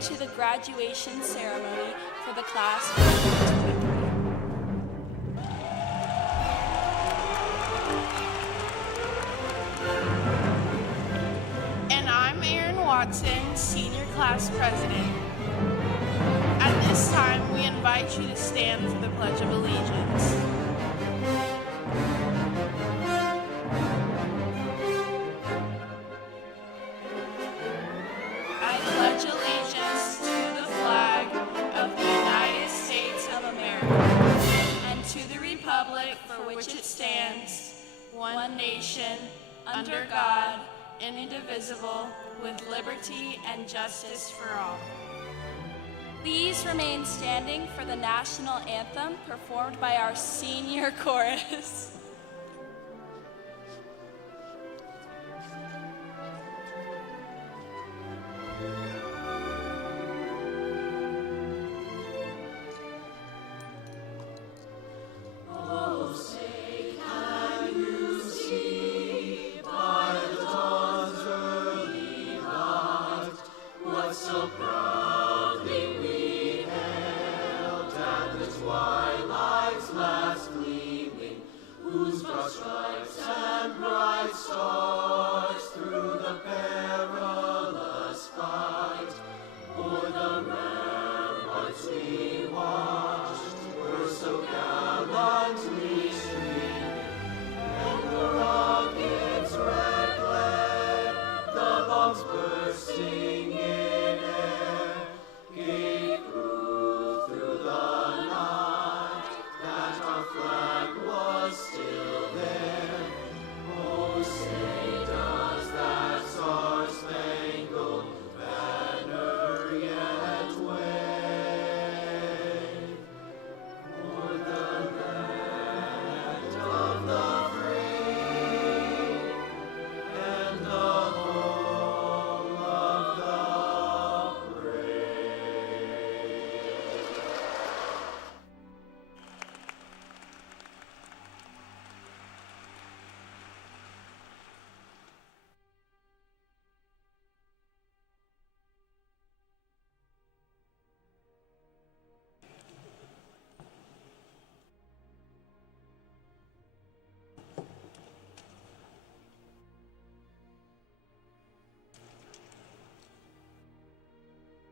to the graduation ceremony for the class of 2023. And I'm Aaron Watson, Senior Class President. At this time, we invite you to stand for the Pledge of Allegiance. I pledge allegiance to the flag of the United States of America and to the republic for which it stands, one nation, under God, indivisible, with liberty and justice for all. Please remain standing for the national anthem performed by our senior chorus.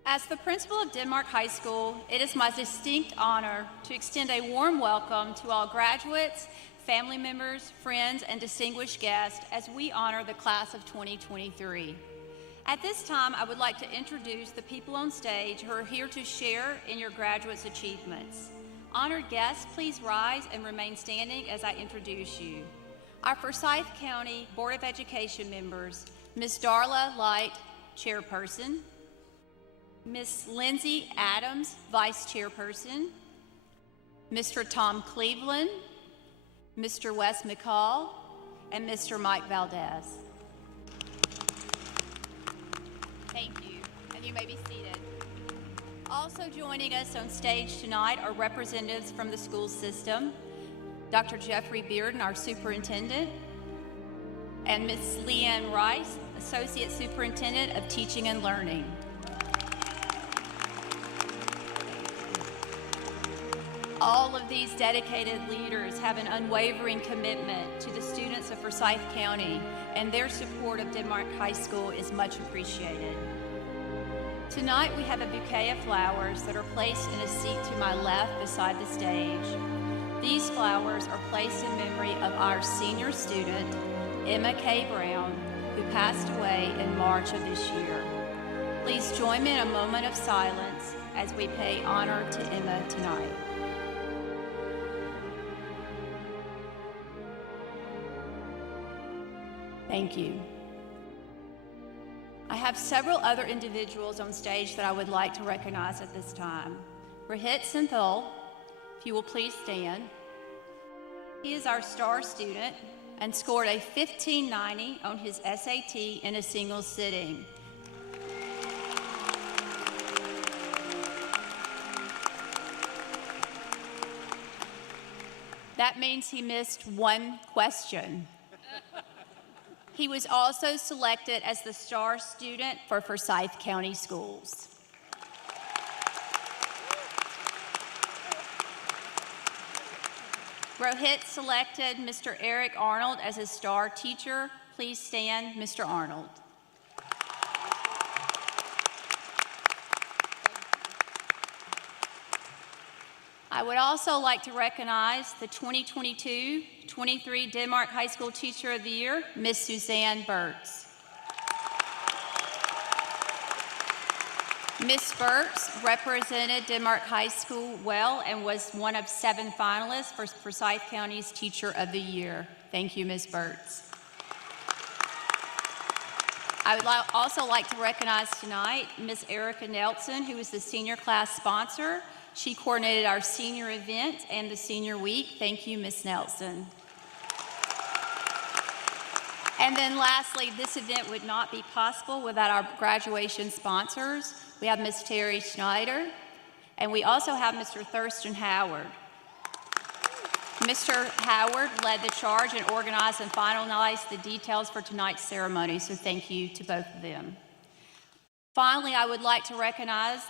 As the principal of Denmark High School, it is my distinct honor to extend a warm welcome to all graduates, family members, friends, and distinguished guests as we honor the class of 2023. At this time, I would like to introduce the people on stage who are here to share in your graduates' achievements. Honored guests, please rise and remain standing as I introduce you. Our Forsyth County Board of Education members, Ms. Darla Light, Chairperson, Ms. Lindsay Adams, Vice Chairperson, Mr. Tom Cleveland, Mr. Wes McCall, and Mr. Mike Valdez. Thank you, and you may be seated. Also joining us on stage tonight are representatives from the school system, Dr. Jeffrey Bearden, our superintendent, and Ms. Leanne Rice, Associate Superintendent of Teaching and Learning. All of these dedicated leaders have an unwavering commitment to the students of Forsyth County, and their support of Denmark High School is much appreciated. Tonight we have a bouquet of flowers that are placed in a seat to my left beside the stage. These flowers are placed in memory of our senior student, Emma K. Brown, who passed away in March of this year. Please join me in a moment of silence as we pay honor to Emma tonight. Thank you. I have several other individuals on stage that I would like to recognize at this time. Rohit Sinthal, if you will please stand. He is our star student and scored a 1590 on his SAT in a single sitting. That means he missed one question. He was also selected as the star student for Forsyth County Schools. Rohit selected Mr. Eric Arnold as his star teacher. Please stand, Mr. Arnold. I would also like to recognize the 2022-23 Denmark High School Teacher of the Year, Ms. Suzanne Burtz. Ms. Burtz represented Denmark High School well and was one of 7 finalists for Forsyth County's Teacher of the Year. Thank you, Ms. Burtz. I would also like to recognize tonight Ms. Erica Nelson, who is the senior class sponsor. She coordinated our senior event and the senior week. Thank you, Ms. Nelson. And then lastly, this event would not be possible without our graduation sponsors. We have Ms. Terry Schneider, and we also have Mr. Thurston Howard. Mr. Howard led the charge and organized and finalized the details for tonight's ceremony, so thank you to both of them. Finally, I would like to recognize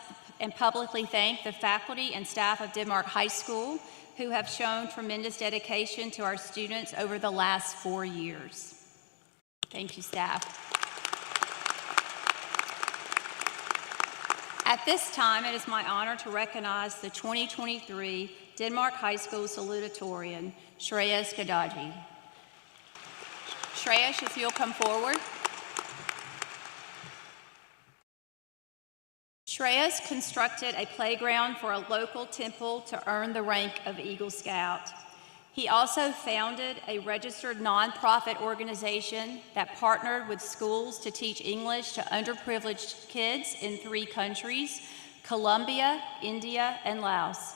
and publicly thank the faculty and staff of Denmark High School who have shown tremendous dedication to our students over the last 4 years. Thank you, staff. At this time, it is my honor to recognize the 2023 Denmark High School Salutatorian, HS Grad. Shreyas, if you'll come forward. Shreyas constructed a playground for a local temple to earn the rank of Eagle Scout. He also founded a registered nonprofit organization that partnered with schools to teach English to underprivileged kids in 3 countries, Colombia, India, and Laos.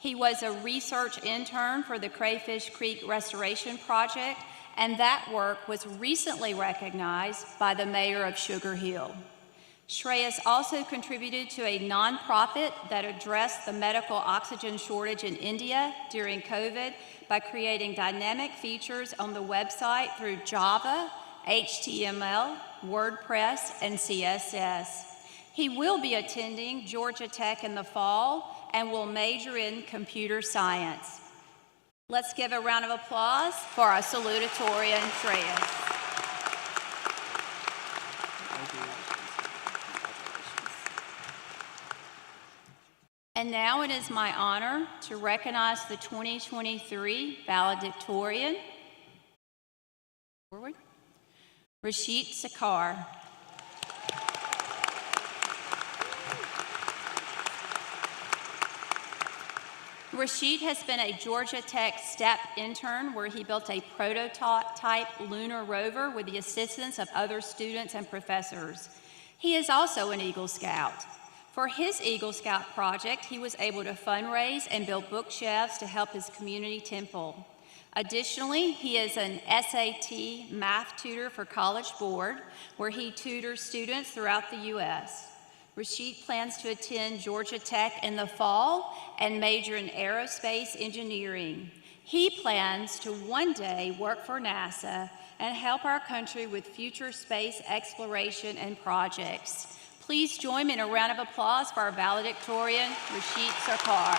He was a research intern for the Crayfish Creek Restoration Project, and that work was recently recognized by the mayor of Sugar Hill. Shreyas also contributed to a nonprofit that addressed the medical oxygen shortage in India during COVID by creating dynamic features on the website through Java, HTML, WordPress, and CSS. He will be attending Georgia Tech in the fall and will major in computer science. Let's give a round of applause for our salutatorian, Shreyas. And now it is my honor to recognize the 2023 valedictorian, Rashid Sakar. Rashid has been a Georgia Tech STEP intern where he built a prototype lunar rover with the assistance of other students and professors. He is also an Eagle Scout. For his Eagle Scout project, he was able to fundraise and build bookshelves to help his community temple. Additionally, he is an SAT math tutor for College Board, where he tutors students throughout the U.S. Rashid plans to attend Georgia Tech in the fall and major in aerospace engineering. He plans to one day work for NASA and help our country with future space exploration and projects. Please join me in a round of applause for our valedictorian, Rashid Sarkar.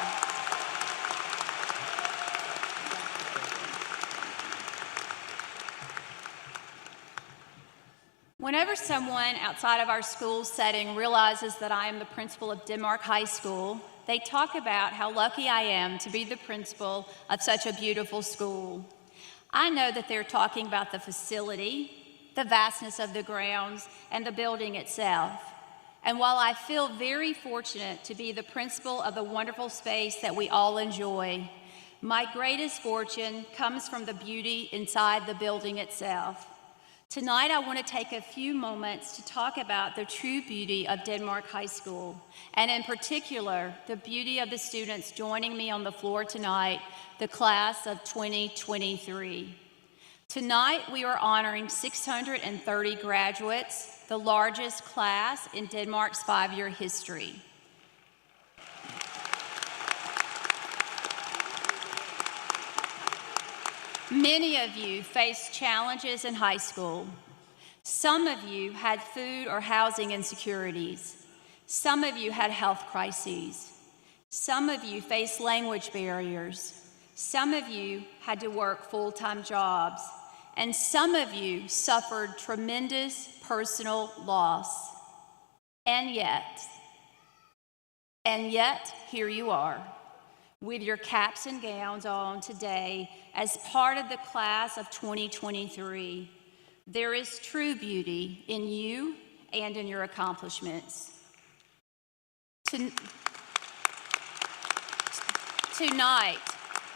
Whenever someone outside of our school setting realizes that I am the principal of Denmark High School, they talk about how lucky I am to be the principal of such a beautiful school. I know that they're talking about the facility, the vastness of the grounds, and the building itself. And while I feel very fortunate to be the principal of the wonderful space that we all enjoy, my greatest fortune comes from the beauty inside the building itself. Tonight, I want to take a few moments to talk about the true beauty of Denmark High School, and in particular, the beauty of the students joining me on the floor tonight, the class of 2023. Tonight, we are honoring 630 graduates, the largest class in Denmark's 5-year history. Many of you faced challenges in high school. Some of you had food or housing insecurities. Some of you had health crises. Some of you faced language barriers. Some of you had to work full-time jobs, and some of you suffered tremendous personal loss. And yet, here you are, with your caps and gowns on today as part of the class of 2023. There is true beauty in you and in your accomplishments. Tonight,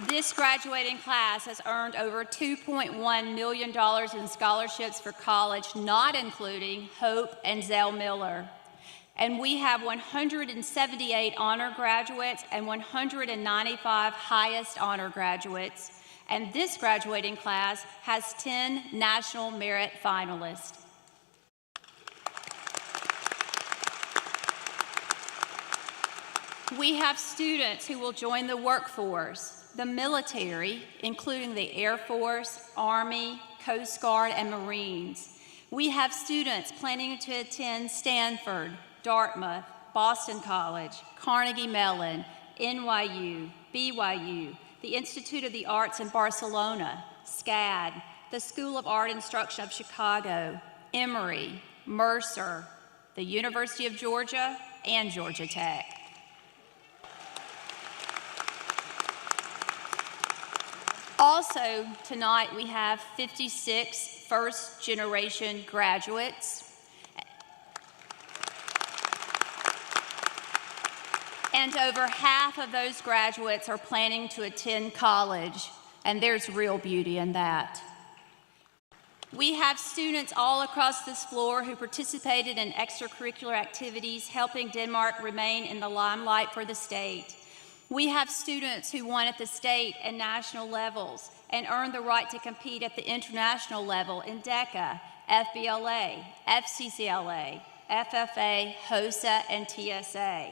this graduating class has earned over $2.1 million in scholarships for college, not including Hope and Zell Miller. And we have 178 honor graduates and 195 highest honor graduates. And this graduating class has 10 National Merit finalists. We have students who will join the workforce, the military, including the Air Force, Army, Coast Guard, and Marines. We have students planning to attend Stanford, Dartmouth, Boston College, Carnegie Mellon, NYU, BYU, the Institute of the Arts in Barcelona, SCAD, the School of Art Instruction of Chicago, Emory, Mercer, the University of Georgia, and Georgia Tech. Also, tonight we have 56 first-generation graduates. And over half of those graduates are planning to attend college, and there's real beauty in that. We have students all across this floor who participated in extracurricular activities, helping Denmark remain in the limelight for the state. We have students who won at the state and national levels and earned the right to compete at the international level in DECA, FBLA, FCCLA, FFA, HOSA, and TSA.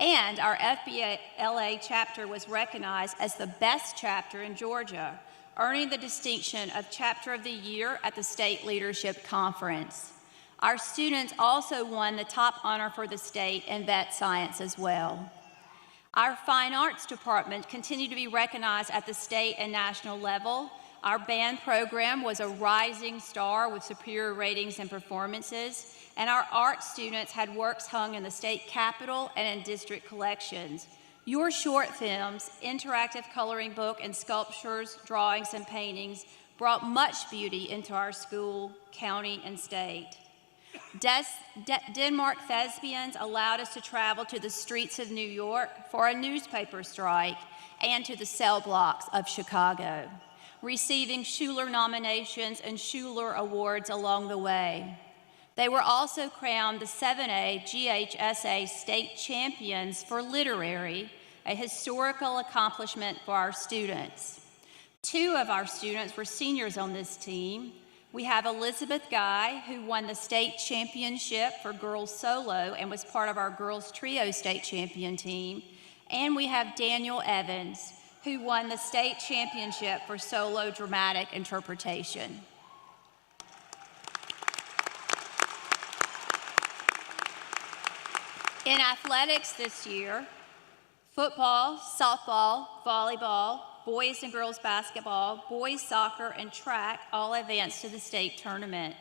And our FBLA chapter was recognized as the best chapter in Georgia, earning the distinction of Chapter of the Year at the State Leadership Conference. Our students also won the top honor for the state in vet science as well. Our fine arts department continued to be recognized at the state and national level. Our band program was a rising star with superior ratings and performances, and our art students had works hung in the state capitol and in district collections. Your short films, interactive coloring book, and sculptures, drawings, and paintings brought much beauty into our school, county, and state. Denmark Thespians allowed us to travel to the streets of New York for a newspaper strike and to the cell blocks of Chicago, receiving Schuler nominations and Schuler awards along the way. They were also crowned the 7A GHSA state champions for literary, a historical accomplishment for our students. 2 of our students were seniors on this team. We have Elizabeth Guy, who won the state championship for girls solo and was part of our girls trio state champion team. And we have Daniel Evans, who won the state championship for solo dramatic interpretation. In athletics this year, football, softball, volleyball, boys and girls basketball, boys soccer, and track all advanced to the state tournament.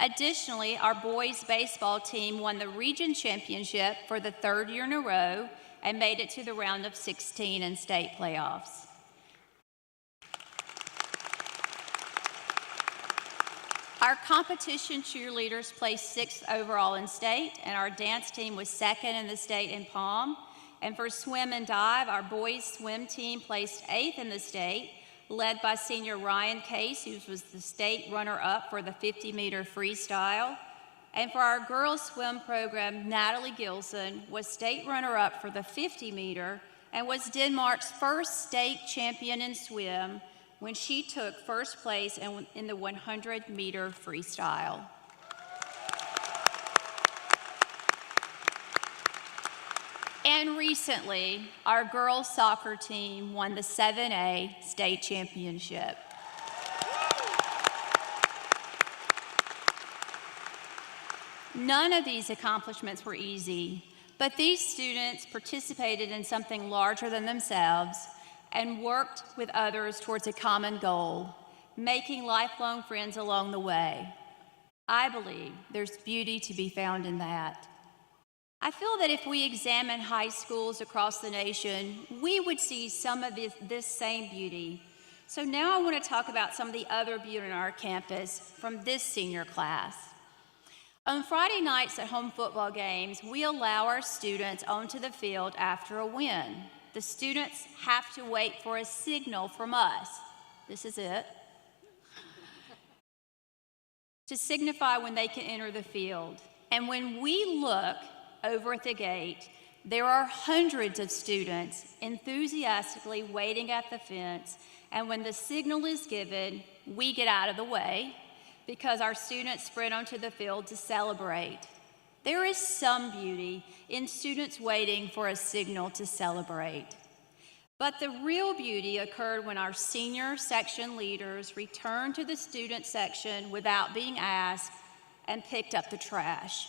Additionally, our boys baseball team won the region championship for the 3rd year in a row and made it to the round of 16 in state playoffs. Our competition cheerleaders placed 6th overall in state, and our dance team was 2nd in the state in Palm. And for swim and dive, our boys swim team placed 8th in the state, led by senior Ryan Case, who was the state runner-up for the 50-meter freestyle. And for our girls swim program, Natalie Gilson was state runner-up for the 50-meter and was Denmark's first state champion in swim when she took 1st place in the 100-meter freestyle. And recently, our girls soccer team won the 7A state championship. None of these accomplishments were easy, but these students participated in something larger than themselves, and worked with others towards a common goal, making lifelong friends along the way. I believe there's beauty to be found in that. I feel that if we examine high schools across the nation, we would see some of this same beauty. So now I want to talk about some of the other beauty on our campus from this senior class. On Friday nights at home football games, we allow our students onto the field after a win. The students have to wait for a signal from us. This is it. To signify when they can enter the field. And when we look over at the gate, there are hundreds of students enthusiastically waiting at the fence, and when the signal is given, we get out of the way because our students sprint onto the field to celebrate. There is some beauty in students waiting for a signal to celebrate. But the real beauty occurred when our senior section leaders returned to the student section without being asked and picked up the trash.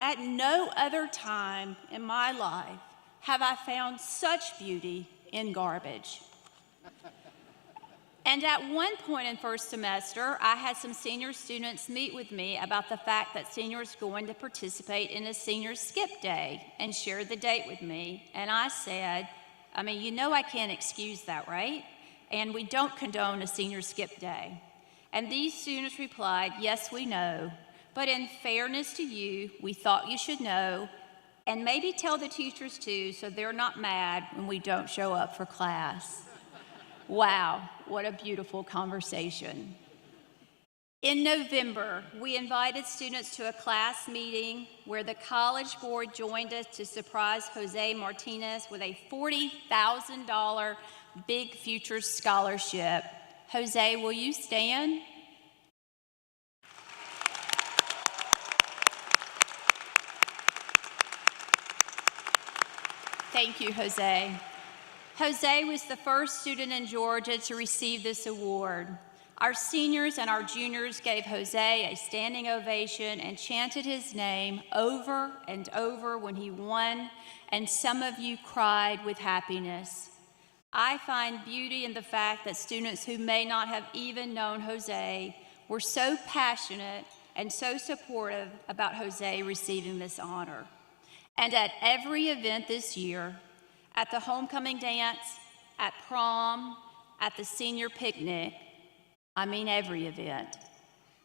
At no other time in my life have I found such beauty in garbage. And at one point in first semester, I had some senior students meet with me about the fact that seniors were going to participate in a senior skip day and share the date with me. And I said, you know I can't excuse that, right? And we don't condone a senior skip day. And these students replied, yes, we know. But in fairness to you, we thought you should know, and maybe tell the teachers too, so they're not mad when we don't show up for class. Wow, what a beautiful conversation. In November, we invited students to a class meeting where the College Board joined us to surprise Jose Martinez with a $40,000 Big Futures Scholarship. Jose, will you stand? Thank you, Jose. Jose was the first student in Georgia to receive this award. Our seniors and our juniors gave Jose a standing ovation and chanted his name over and over when he won, and some of you cried with happiness. I find beauty in the fact that students who may not have even known Jose were so passionate and so supportive about Jose receiving this honor. And at every event this year, at the homecoming dance, at prom, at the senior picnic, every event,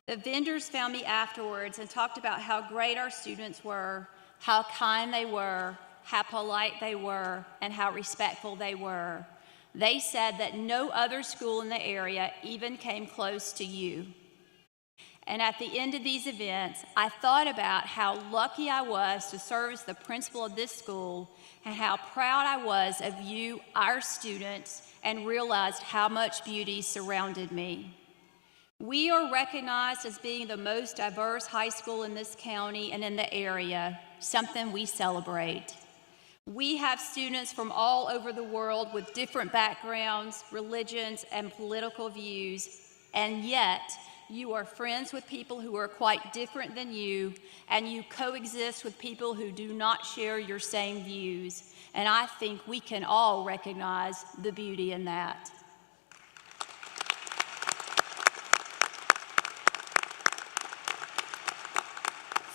the vendors found me afterwards and talked about how great our students were, how kind they were, how polite they were, and how respectful they were. They said that no other school in the area even came close to you. And at the end of these events, I thought about how lucky I was to serve as the principal of this school and how proud I was of you, our students, and realized how much beauty surrounded me. We are recognized as being the most diverse high school in this county and in the area, something we celebrate. We have students from all over the world with different backgrounds, religions, and political views, and yet you are friends with people who are quite different than you, and you coexist with people who do not share your same views. And I think we can all recognize the beauty in that.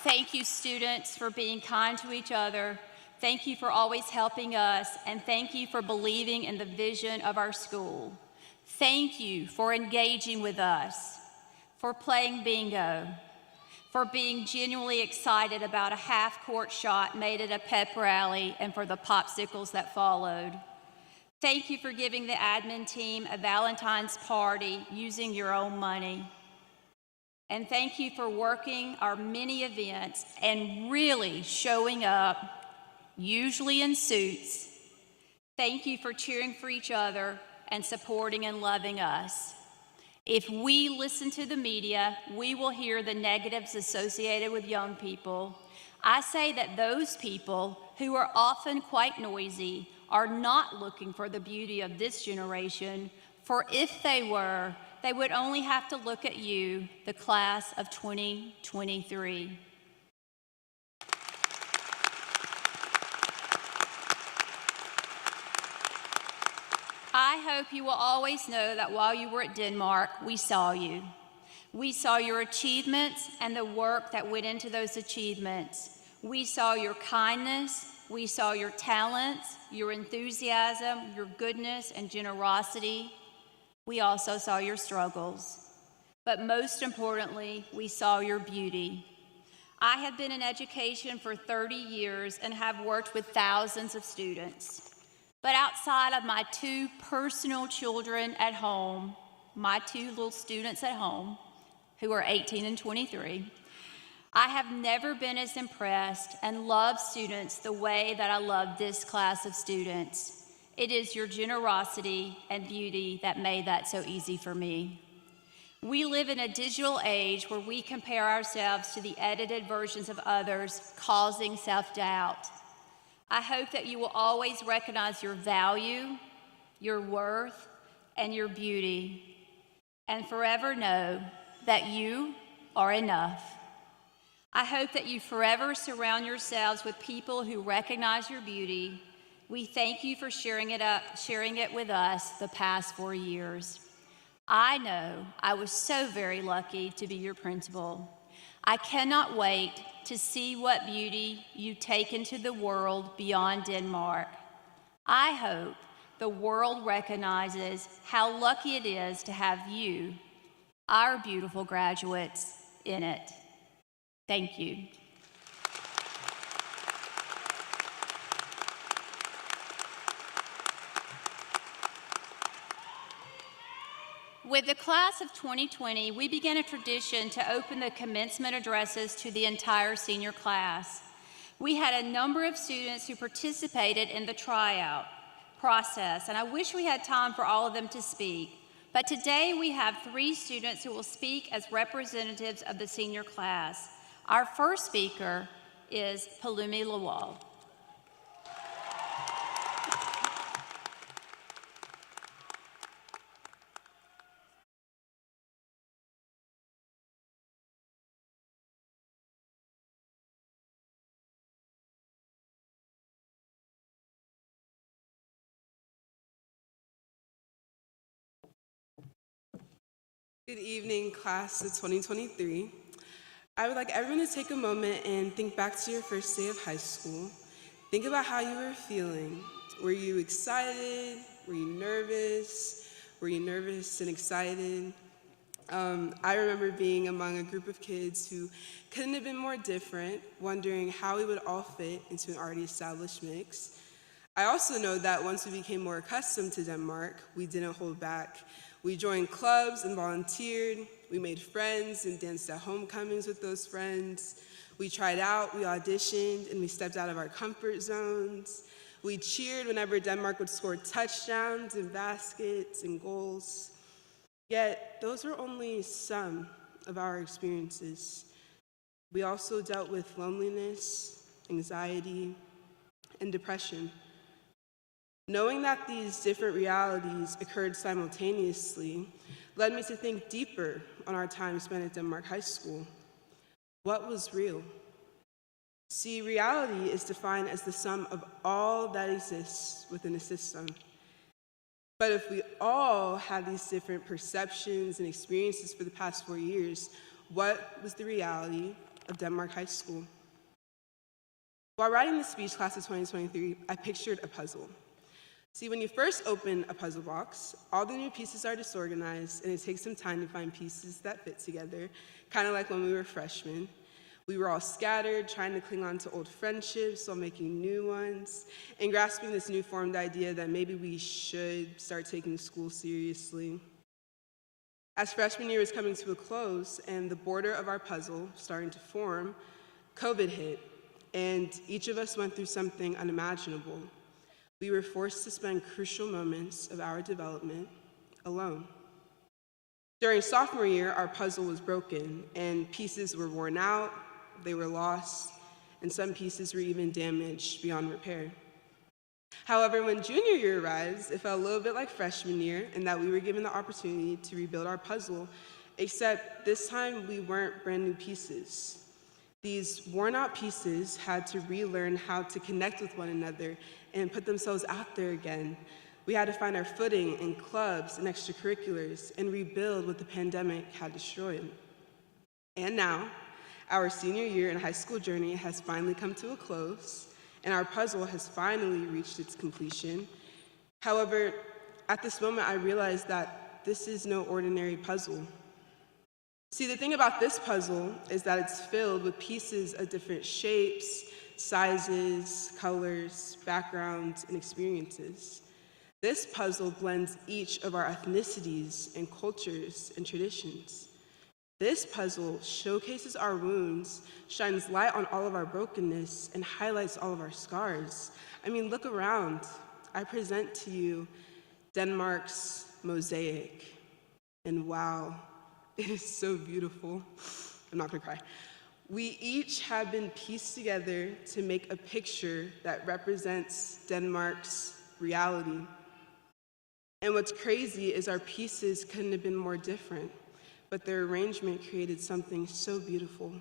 Thank you, students, for being kind to each other. Thank you for always helping us, and thank you for believing in the vision of our school. Thank you for engaging with us, for playing bingo, for being genuinely excited about a half-court shot made at a pep rally, and for the popsicles that followed. Thank you for giving the admin team a Valentine's party using your own money. And thank you for working our many events and really showing up, usually in suits. Thank you for cheering for each other and supporting and loving us. If we listen to the media, we will hear the negatives associated with young people. I say that those people, who are often quite noisy, are not looking for the beauty of this generation, for if they were, they would only have to look at you, the class of 2023. I hope you will always know that while you were at Denmark, we saw you. We saw your achievements and the work that went into those achievements. We saw your kindness, we saw your talents, your enthusiasm, your goodness and generosity. We also saw your struggles. But most importantly, we saw your beauty. I have been in education for 30 years and have worked with thousands of students. But outside of my two personal children at home, my two little students at home, who are 18 and 23, I have never been as impressed and loved students the way that I love this class of students. It is your generosity and beauty that made that so easy for me. We live in a digital age where we compare ourselves to the edited versions of others, causing self-doubt. I hope that you will always recognize your value, your worth, and your beauty, and forever know that you are enough. I hope that you forever surround yourselves with people who recognize your beauty. We thank you for sharing it with us the past 4 years. I know I was so very lucky to be your principal. I cannot wait to see what beauty you take into the world beyond Denmark. I hope the world recognizes how lucky it is to have you, our beautiful graduates, in it. Thank you. With the class of 2020, we began a tradition to open the commencement addresses to the entire senior class. We had a number of students who participated in the tryout process, and I wish we had time for all of them to speak. But today we have 3 students who will speak as representatives of the senior class. Our first speaker is Palumi Lawal. Good evening, class of 2023. I would like everyone to take a moment and think back to your first day of high school. Think about how you were feeling. Were you excited? Were you nervous? Were you nervous and excited? I remember being among a group of kids who couldn't have been more different, wondering how we would all fit into an already established mix. I also know that once we became more accustomed to Denmark, we didn't hold back. We joined clubs and volunteered. We made friends and danced at homecomings with those friends. We tried out, we auditioned, and we stepped out of our comfort zones. We cheered whenever Denmark would score touchdowns and baskets and goals. Yet, those were only some of our experiences. We also dealt with loneliness, anxiety, and depression. Knowing that these different realities occurred simultaneously led me to think deeper on our time spent at Denmark High School. What was real? See, reality is defined as the sum of all that exists within a system. But if we all had these different perceptions and experiences for the past 4 years, what was the reality of Denmark High School? While writing the speech class of 2023, I pictured a puzzle. See, when you first open a puzzle box, all the new pieces are disorganized, and it takes some time to find pieces that fit together, kind of like when we were freshmen. We were all scattered, trying to cling on to old friendships while making new ones, and grasping this new formed idea that maybe we should start taking school seriously. As freshman year was coming to a close and the border of our puzzle starting to form, COVID hit, and each of us went through something unimaginable. We were forced to spend crucial moments of our development alone. During sophomore year, our puzzle was broken, and pieces were worn out, they were lost, and some pieces were even damaged beyond repair. However, when junior year arrives, it felt a little bit like freshman year in that we were given the opportunity to rebuild our puzzle, except this time we weren't brand new pieces. These worn out pieces had to relearn how to connect with one another and put themselves out there again, We had to find our footing in clubs and extracurriculars and rebuild what the pandemic had destroyed. And now, our senior year in high school journey has finally come to a close, and our puzzle has finally reached its completion. However, at this moment, I realized that this is no ordinary puzzle. See, the thing about this puzzle is that it's filled with pieces of different shapes, sizes, colors, backgrounds, and experiences. This puzzle blends each of our ethnicities and cultures and traditions. This puzzle showcases our wounds, shines light on all of our brokenness, and highlights all of our scars. I mean, look around. I present to you Denmark's mosaic. And wow, it is so beautiful. I'm not gonna cry. We each have been pieced together to make a picture that represents Denmark's reality. And what's crazy is our pieces couldn't have been more different, but their arrangement created something so beautiful.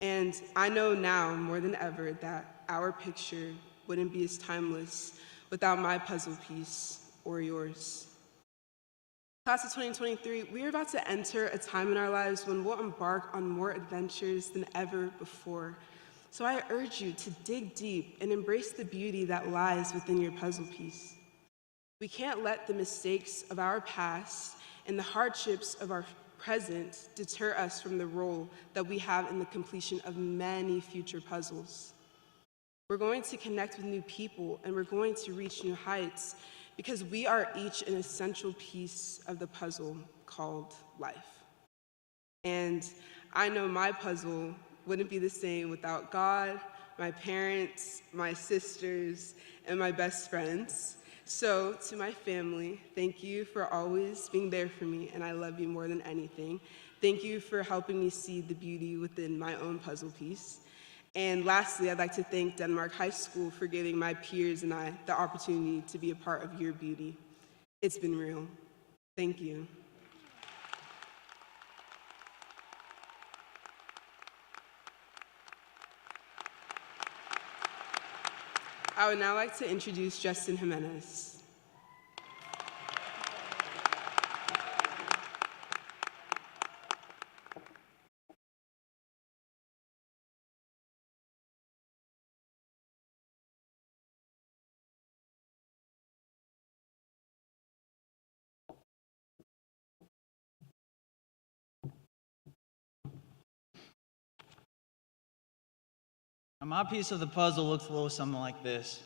And I know now more than ever that our picture wouldn't be as timeless without my puzzle piece or yours. Class of 2023, we are about to enter a time in our lives when we'll embark on more adventures than ever before. So I urge you to dig deep and embrace the beauty that lies within your puzzle piece. We can't let the mistakes of our past and the hardships of our present deter us from the role that we have in the completion of many future puzzles. We're going to connect with new people, and we're going to reach new heights because we are each an essential piece of the puzzle called life. And I know my puzzle wouldn't be the same without God, my parents, my sisters, and my best friends. So, to my family, thank you for always being there for me, and I love you more than anything. Thank you for helping me see the beauty within my own puzzle piece. And lastly, I'd like to thank Denmark High School for giving my peers and I the opportunity to be a part of your beauty. It's been real. Thank you. I would now like to introduce Justin Jimenez. Now, my piece of the puzzle looks a little something like this.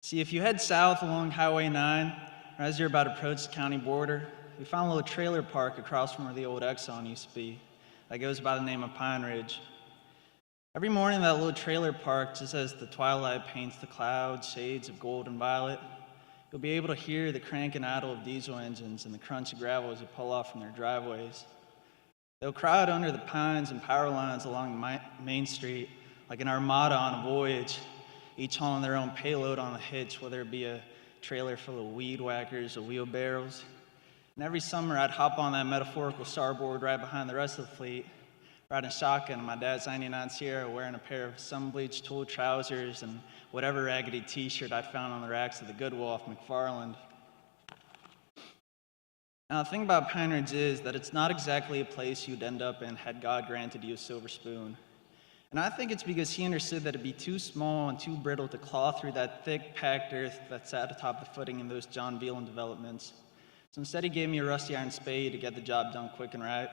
See, if you head south along Highway 9, or as you're about to approach the county border, you find a little trailer park across from where the old Exxon used to be that goes by the name of Pine Ridge. Every morning, that little trailer park, just as the twilight paints the clouds, shades of gold and violet, you'll be able to hear the crank and idle of diesel engines and the crunch of gravel as they pull off from their driveways. They'll crowd under the pines and power lines along the main street like an armada on a voyage, each hauling their own payload on a hitch, whether it be a trailer full of weed whackers or wheelbarrows. And every summer, I'd hop on that metaphorical starboard right behind the rest of the fleet, riding shotgun in my dad's 99 Sierra, wearing a pair of sun-bleached tulle trousers and whatever raggedy t-shirt I'd found on the racks of the Goodwill off McFarland. Now, the thing about Pine Ridge is that it's not exactly a place you'd end up in had God granted you a silver spoon. And I think it's because he understood that it'd be too small and too brittle to claw through that thick, packed earth that sat atop the footing in those John Veland developments. So instead, he gave me a rusty iron spade to get the job done quick and right.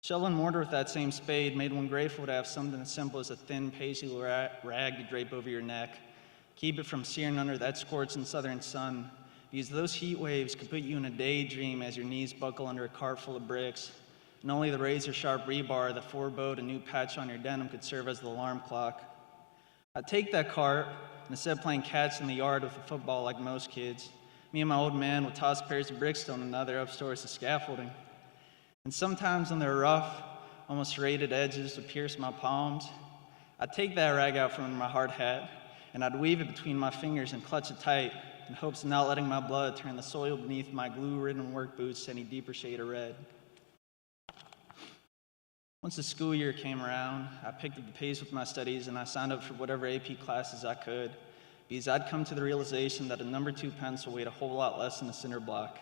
Shoveling mortar with that same spade made one grateful to have something as simple as a thin, paisley rag to drape over your neck, keep it from searing under that scorching southern sun, because those heat waves could put you in a daydream as your knees buckle under a cart full of bricks, and only the razor-sharp rebar that forebode a new patch on your denim could serve as the alarm clock. I'd take that cart, and instead of playing catch in the yard with a football like most kids, me and my old man would toss pairs of brickstone and other upstairs to scaffolding. And sometimes when their rough, almost serrated edges would pierce my palms, I'd take that rag out from under my hard hat, and I'd weave it between my fingers and clutch it tight in hopes of not letting my blood turn the soil beneath my glue-ridden work boots to any deeper shade of red. Once the school year came around, I picked up the pace with my studies and I signed up for whatever AP classes I could, because I'd come to the realization that a number 2 pencil weighed a whole lot less than a cinder block.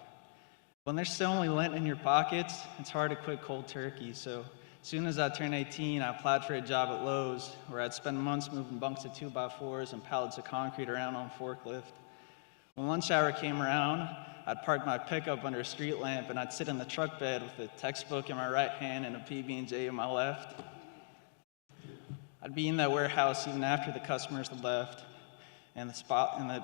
When there's still only lint in your pockets, it's hard to quit cold turkey, so as soon as I turned 18, I applied for a job at Lowe's, where I'd spend months moving bunks of 2x4s and pallets of concrete around on a forklift. When lunch hour came around, I'd park my pickup under a street lamp and I'd sit in the truck bed with a textbook in my right hand and a PB&J in my left. I'd be in that warehouse even after the customers had left, and the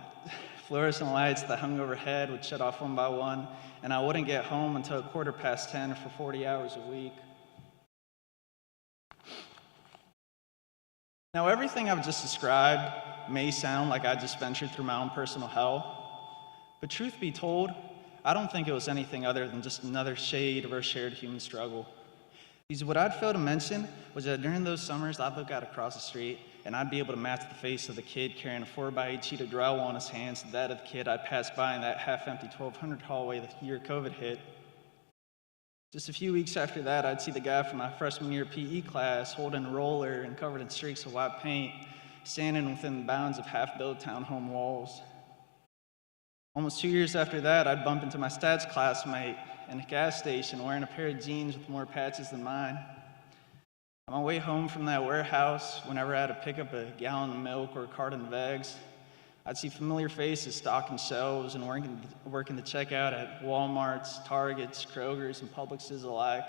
fluorescent lights that hung overhead would shut off one by one, and I wouldn't get home until 10:15 for 40 hours a week. Now, everything I've just described may sound like I just ventured through my own personal hell, but truth be told, I don't think it was anything other than just another shade of our shared human struggle. Because what I'd failed to mention was that during those summers, I'd look out across the street and I'd be able to match the face of the kid carrying a 4x8 sheet of drywall in his hands to that of the kid I'd passed by in that half-empty 1200 hallway the year COVID hit. Just a few weeks after that, I'd see the guy from my freshman year PE class holding a roller and covered in streaks of white paint, standing within the bounds of half-built townhome walls. Almost 2 years after that, I'd bump into my stats classmate in a gas station wearing a pair of jeans with more patches than mine. On my way home from that warehouse, whenever I had to pick up a gallon of milk or a carton of eggs, I'd see familiar faces stocking shelves and working the checkout at Walmarts, Targets, Kroger's, and Publix's alike.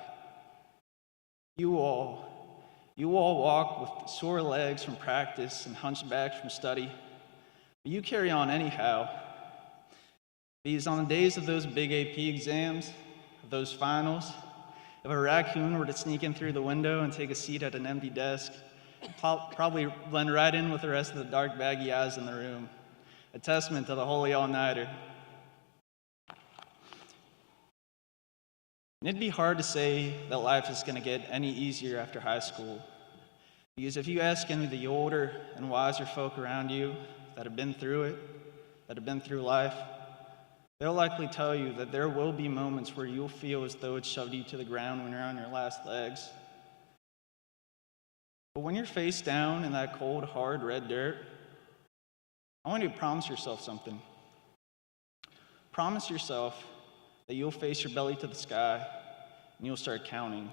You all walk with sore legs from practice and hunchbacks from study, but you carry on anyhow. Because on the days of those big AP exams, of those finals, if a raccoon were to sneak in through the window and take a seat at an empty desk, probably blend right in with the rest of the dark, baggy eyes in the room. A testament to the holy all-nighter. And it'd be hard to say that life is going to get any easier after high school. Because if you ask any of the older and wiser folk around you that have been through it, that have been through life, they'll likely tell you that there will be moments where you'll feel as though it shoved you to the ground when you're on your last legs. But when you're face down in that cold, hard, red dirt, I want you to promise yourself something. Promise yourself that you'll face your belly to the sky and you'll start counting.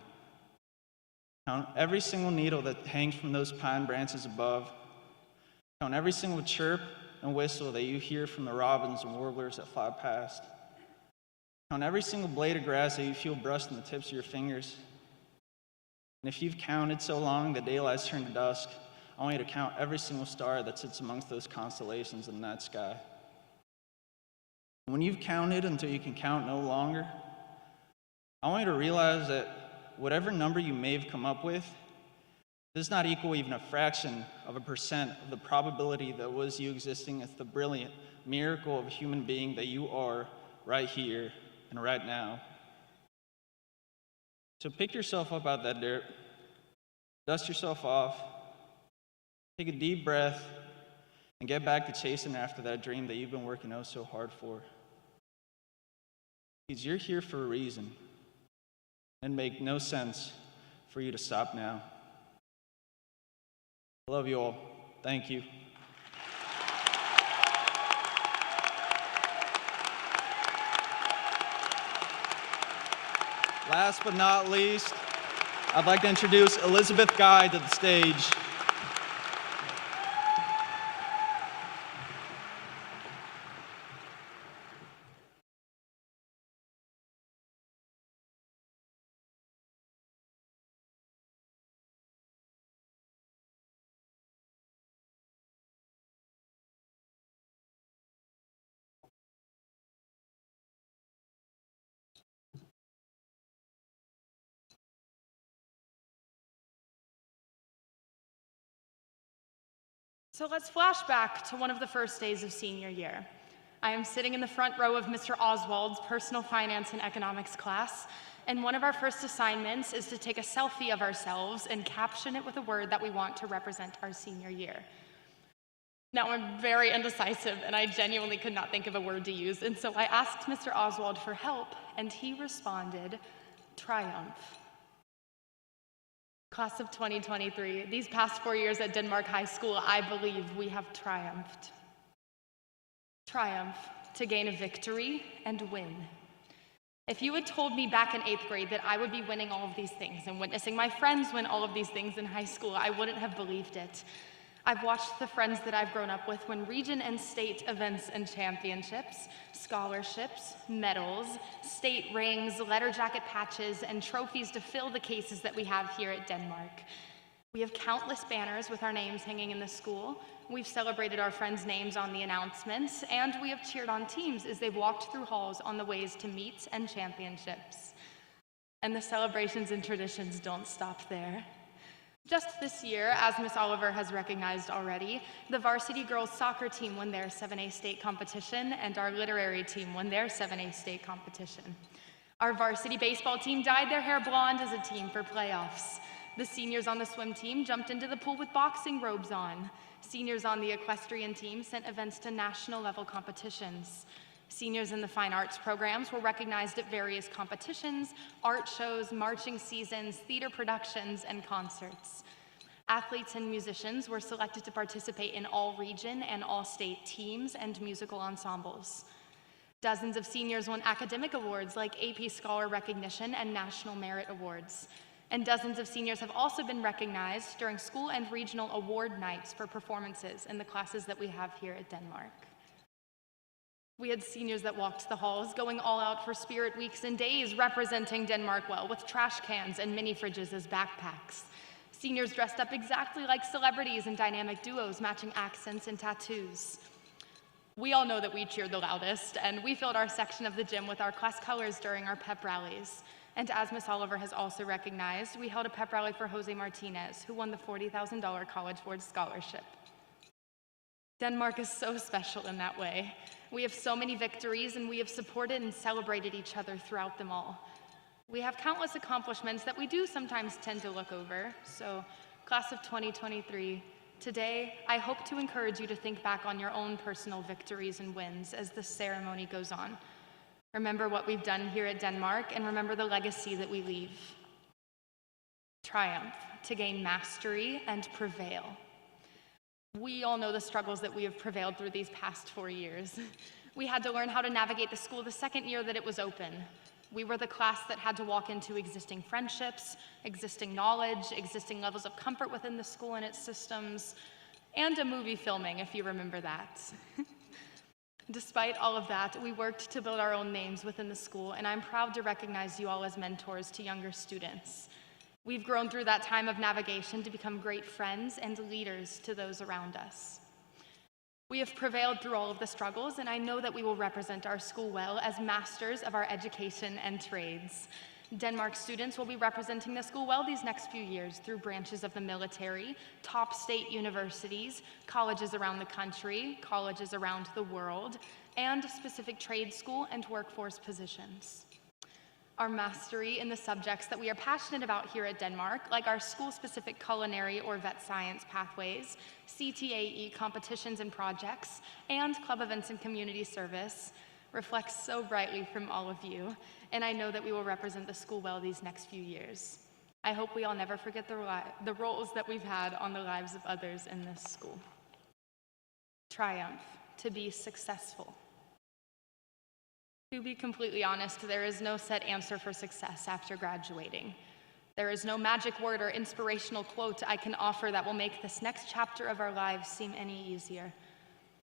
Count every single needle that hangs from those pine branches above. Count every single chirp and whistle that you hear from the robins and warblers that fly past. Count every single blade of grass that you feel brushed on the tips of your fingers. And if you've counted so long that daylight's turned to dusk, I want you to count every single star that sits amongst those constellations in the night sky. When you've counted until you can count no longer, I want you to realize that whatever number you may have come up with does not equal even a fraction of a percent of the probability that was you existing as the brilliant miracle of a human being that you are right here and right now. So pick yourself up out of that dirt, dust yourself off, take a deep breath, and get back to chasing after that dream that you've been working oh so hard for. Because you're here for a reason, and make no sense for you to stop now. I love you all. Thank you. Last but not least, I'd like to introduce Elizabeth Guy to the stage. So let's flash back to one of the first days of senior year. I am sitting in the front row of Mr. Oswald's personal finance and economics class, and one of our first assignments is to take a selfie of ourselves and caption it with a word that we want to represent our senior year. Now, I'm very indecisive, and I genuinely could not think of a word to use, and so I asked Mr. Oswald for help, and he responded, triumph. Class of 2023, these past 4 years at Denmark High School, I believe we have triumphed. Triumph, to gain a victory and win. If you had told me back in 8th grade that I would be winning all of these things and witnessing my friends win all of these things in high school, I wouldn't have believed it. I've watched the friends that I've grown up with win region and state events and championships, scholarships, medals, state rings, letter jacket patches, and trophies to fill the cases that we have here at Denmark. We have countless banners with our names hanging in the school. We've celebrated our friends' names on the announcements, and we have cheered on teams as they've walked through halls on the ways to meets and championships. And the celebrations and traditions don't stop there. Just this year, as Miss Oliver has recognized already, the varsity girls soccer team won their 7A state competition, and our literary team won their 7A state competition. Our varsity baseball team dyed their hair blonde as a team for playoffs. The seniors on the swim team jumped into the pool with boxing robes on. Seniors on the equestrian team sent events to national level competitions. Seniors in the fine arts programs were recognized at various competitions, art shows, marching seasons, theater productions, and concerts. Athletes and musicians were selected to participate in all region and all state teams and musical ensembles. Dozens of seniors won academic awards like AP Scholar Recognition and National Merit Awards. And dozens of seniors have also been recognized during school and regional award nights for performances in the classes that we have here at Denmark. We had seniors that walked the halls, going all out for spirit weeks and days, representing Denmark well, with trash cans and mini fridges as backpacks. Seniors dressed up exactly like celebrities in dynamic duos, matching accents and tattoos. We all know that we cheered the loudest, and we filled our section of the gym with our class colors during our pep rallies. And as Miss Oliver has also recognized, we held a pep rally for Jose Martinez, who won the $40,000 College Board scholarship. Denmark is so special in that way. We have so many victories, and we have supported and celebrated each other throughout them all. We have countless accomplishments that we do sometimes tend to look over. So, class of 2023, today, I hope to encourage you to think back on your own personal victories and wins as the ceremony goes on. Remember what we've done here at Denmark, and remember the legacy that we leave. Triumph, to gain mastery and prevail. We all know the struggles that we have prevailed through these past 4 years. We had to learn how to navigate the school the second year that it was open. We were the class that had to walk into existing friendships, existing knowledge, existing levels of comfort within the school and its systems, and a movie filming, if you remember that. Despite all of that, we worked to build our own names within the school, and I'm proud to recognize you all as mentors to younger students. We've grown through that time of navigation to become great friends and leaders to those around us. We have prevailed through all of the struggles, and I know that we will represent our school well as masters of our education and trades. Denmark students will be representing the school well these next few years through branches of the military, top state universities, colleges around the country, colleges around the world, and specific trade school and workforce positions. Our mastery in the subjects that we are passionate about here at Denmark, like our school-specific culinary or vet science pathways, CTAE competitions and projects, and club events and community service, reflects so brightly from all of you, and I know that we will represent the school well these next few years. I hope we all never forget the roles that we've had on the lives of others in this school. Triumph, to be successful. To be completely honest, there is no set answer for success after graduating. There is no magic word or inspirational quote I can offer that will make this next chapter of our lives seem any easier.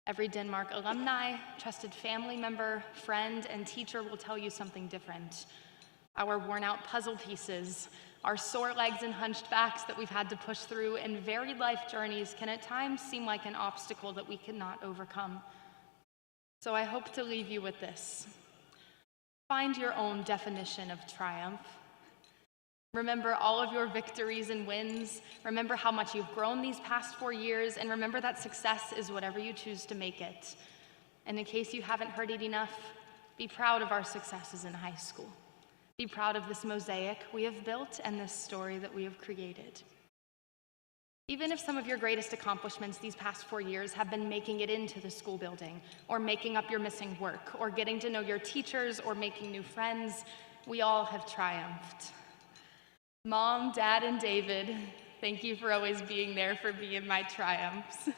Every Denmark alumni, trusted family member, friend, and teacher will tell you something different. Our worn-out puzzle pieces, our sore legs and hunched backs that we've had to push through, and varied life journeys can at times seem like an obstacle that we cannot overcome. So I hope to leave you with this. Find your own definition of triumph. Remember all of your victories and wins. Remember how much you've grown these past 4 years, and remember that success is whatever you choose to make it. And in case you haven't heard it enough, be proud of our successes in high school. Be proud of this mosaic we have built and this story that we have created. Even if some of your greatest accomplishments these past 4 years have been making it into the school building, or making up your missing work, or getting to know your teachers, or making new friends, we all have triumphed. Mom, Dad, and David, thank you for always being there for me in my triumphs.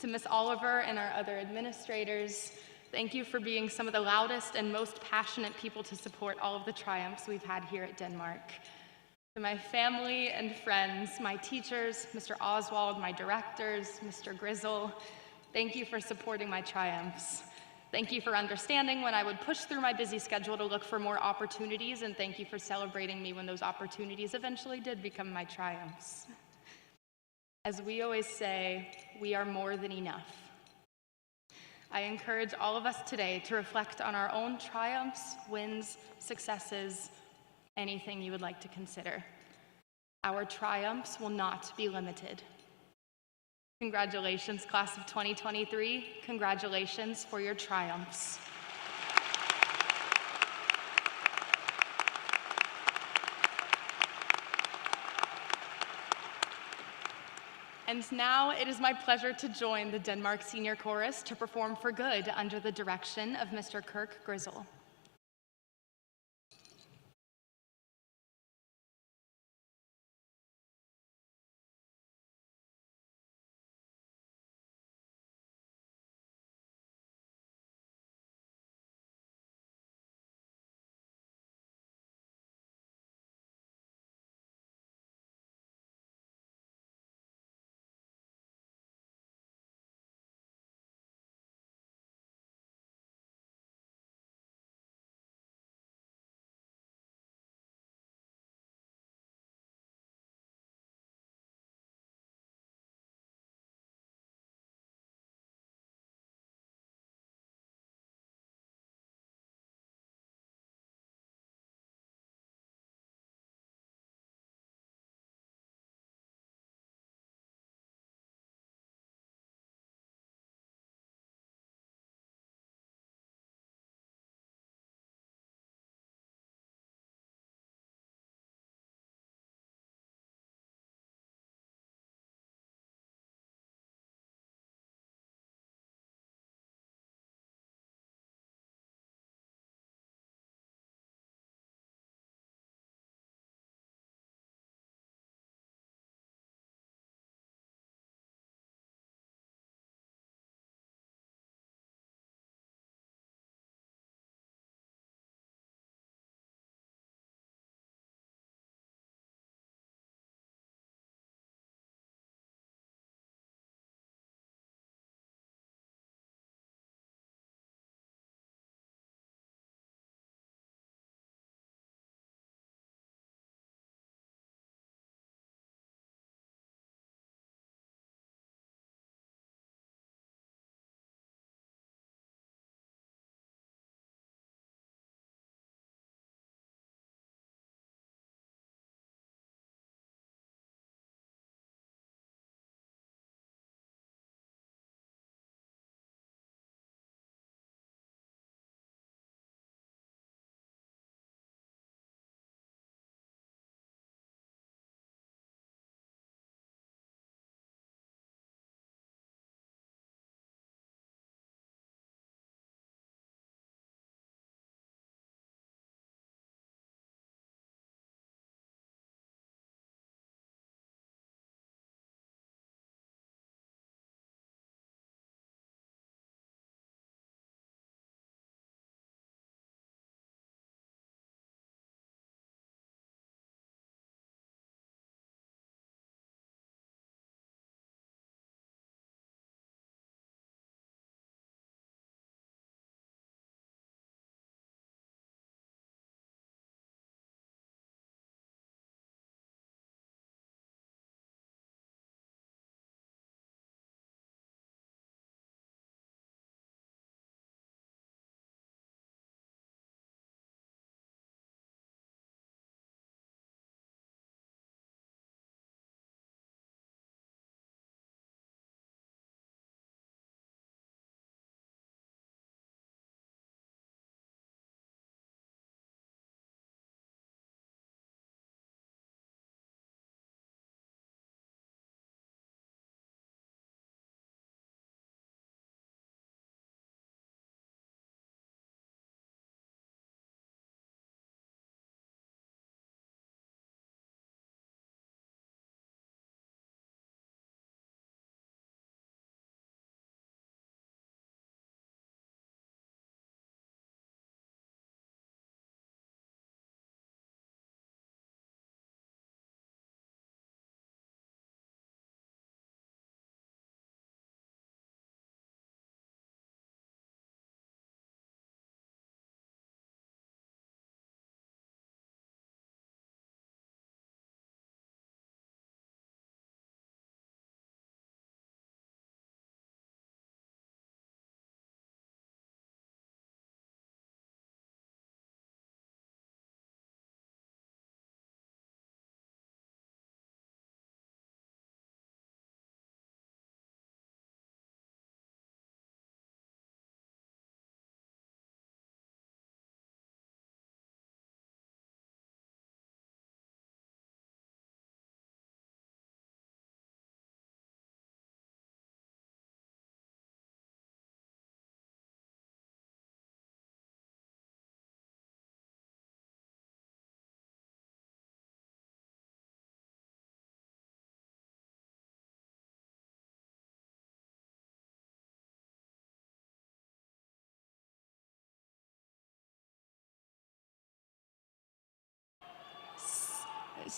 To Miss Oliver and our other administrators, Thank you for being some of the loudest and most passionate people to support all of the triumphs we've had here at Denmark. To my family and friends, my teachers, Mr. Oswald, my directors, Mr. Grizzle, thank you for supporting my triumphs. Thank you for understanding when I would push through my busy schedule to look for more opportunities, and thank you for celebrating me when those opportunities eventually did become my triumphs. As we always say, we are more than enough. I encourage all of us today to reflect on our own triumphs, wins, successes, anything you would like to consider. Our triumphs will not be limited. Congratulations, class of 2023. Congratulations for your triumphs. And now it is my pleasure to join the Denmark Senior Chorus to perform For Good under the direction of Mr. Kirk Grizzle.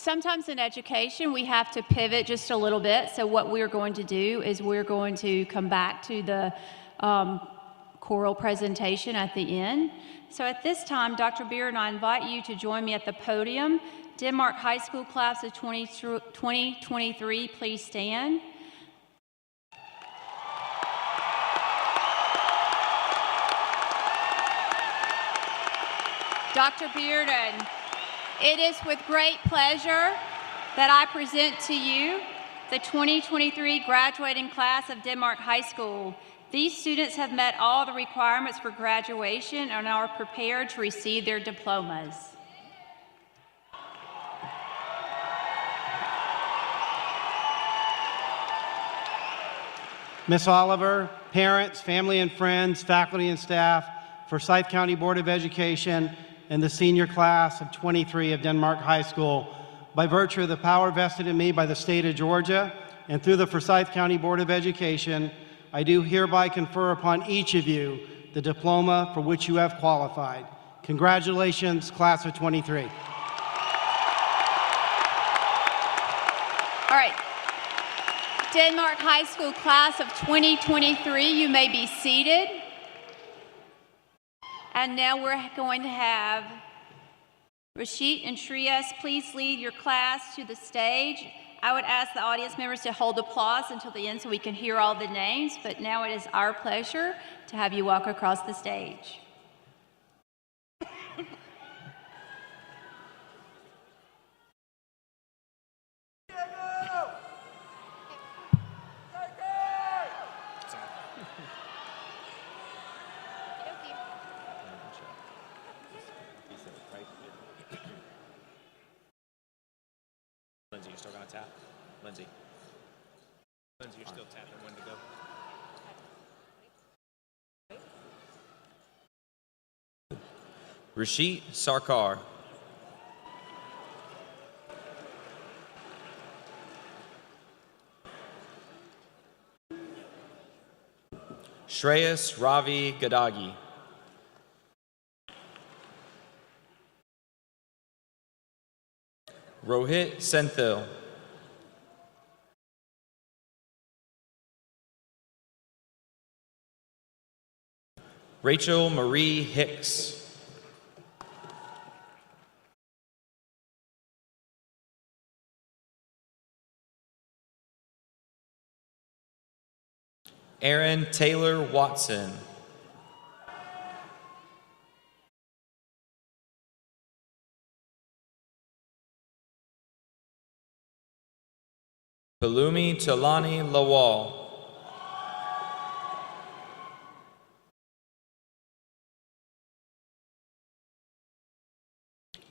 Sometimes in education, we have to pivot just a little bit. So what we're going to do is we're going to come back to the choral presentation at the end. So at this time, Dr. Beard, I invite you to join me at the podium. Denmark High School class of 2023, please stand. Dr. Bearden, it is with great pleasure that I present to you the 2023 graduating class of Denmark High School. These students have met all the requirements for graduation and are prepared to receive their diplomas. Ms. Oliver, parents, family and friends, faculty and staff, Forsyth County Board of Education, and the senior class of 23 of Denmark High School, by virtue of the power vested in me by the state of Georgia and through the Forsyth County Board of Education, I do hereby confer upon each of you the diploma for which you have qualified. Congratulations, class of 23. All right. Denmark High School class of 2023, you may be seated. And now we're going to have Rashid and Shreyas, please lead your class to the stage. I would ask the audience members to hold applause until the end so we can hear all the names, but now it is our pleasure to have you walk across the stage. Lindsay, you're still gonna tap? Lindsay. Lindsay, you're still tapping when to go. Rashid Sarkar. Shreyas Ravi Gadagi. Rohit Senthil. Rachel Marie Hicks. Aaron Taylor Watson. Balumi Talani Lawal.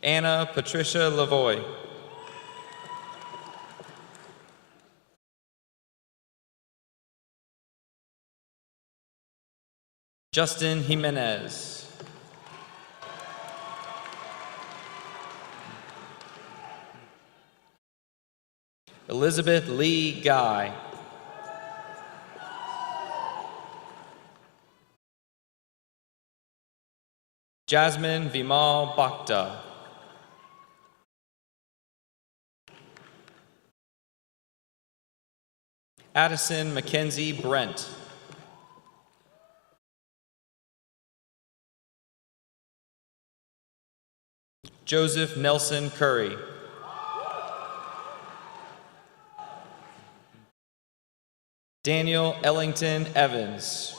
Anna Patricia Lavoy. Justin Jimenez. Elizabeth Lee Guy. Jasmine Vimal Bhakta. Addison Mackenzie Brent. Joseph Nelson Curry. Daniel Ellington Evans.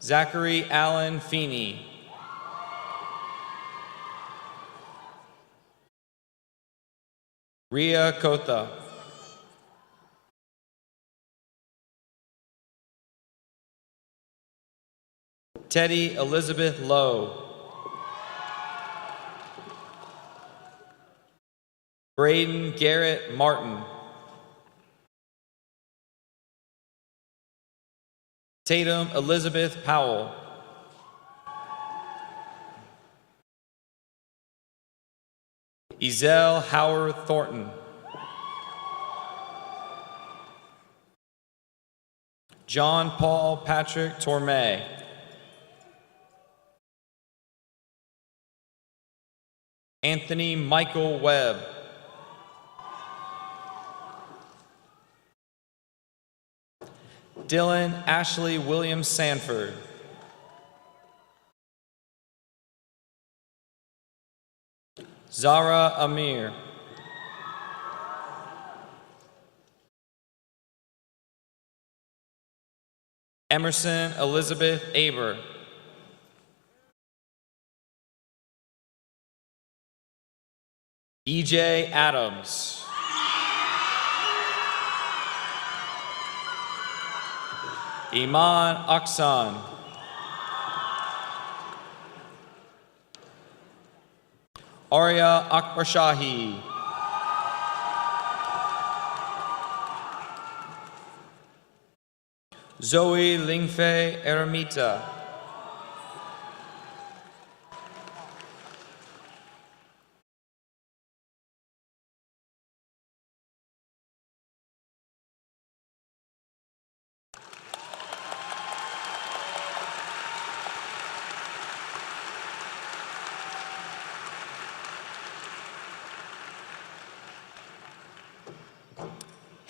Zachary Allen Feeney. Ria Kotha. Teddy Elizabeth Lowe. Braden Garrett Martin. Tatum Elizabeth Powell. Ezel Howard Thornton. John Paul Patrick Tormay. Anthony Michael Webb. Dylan Ashley Williams Sanford. Zara Amir. Emerson Elizabeth Aber. EJ Adams. Iman Aksan. Arya Akbarshahi. Zoe Lingfei Eremita.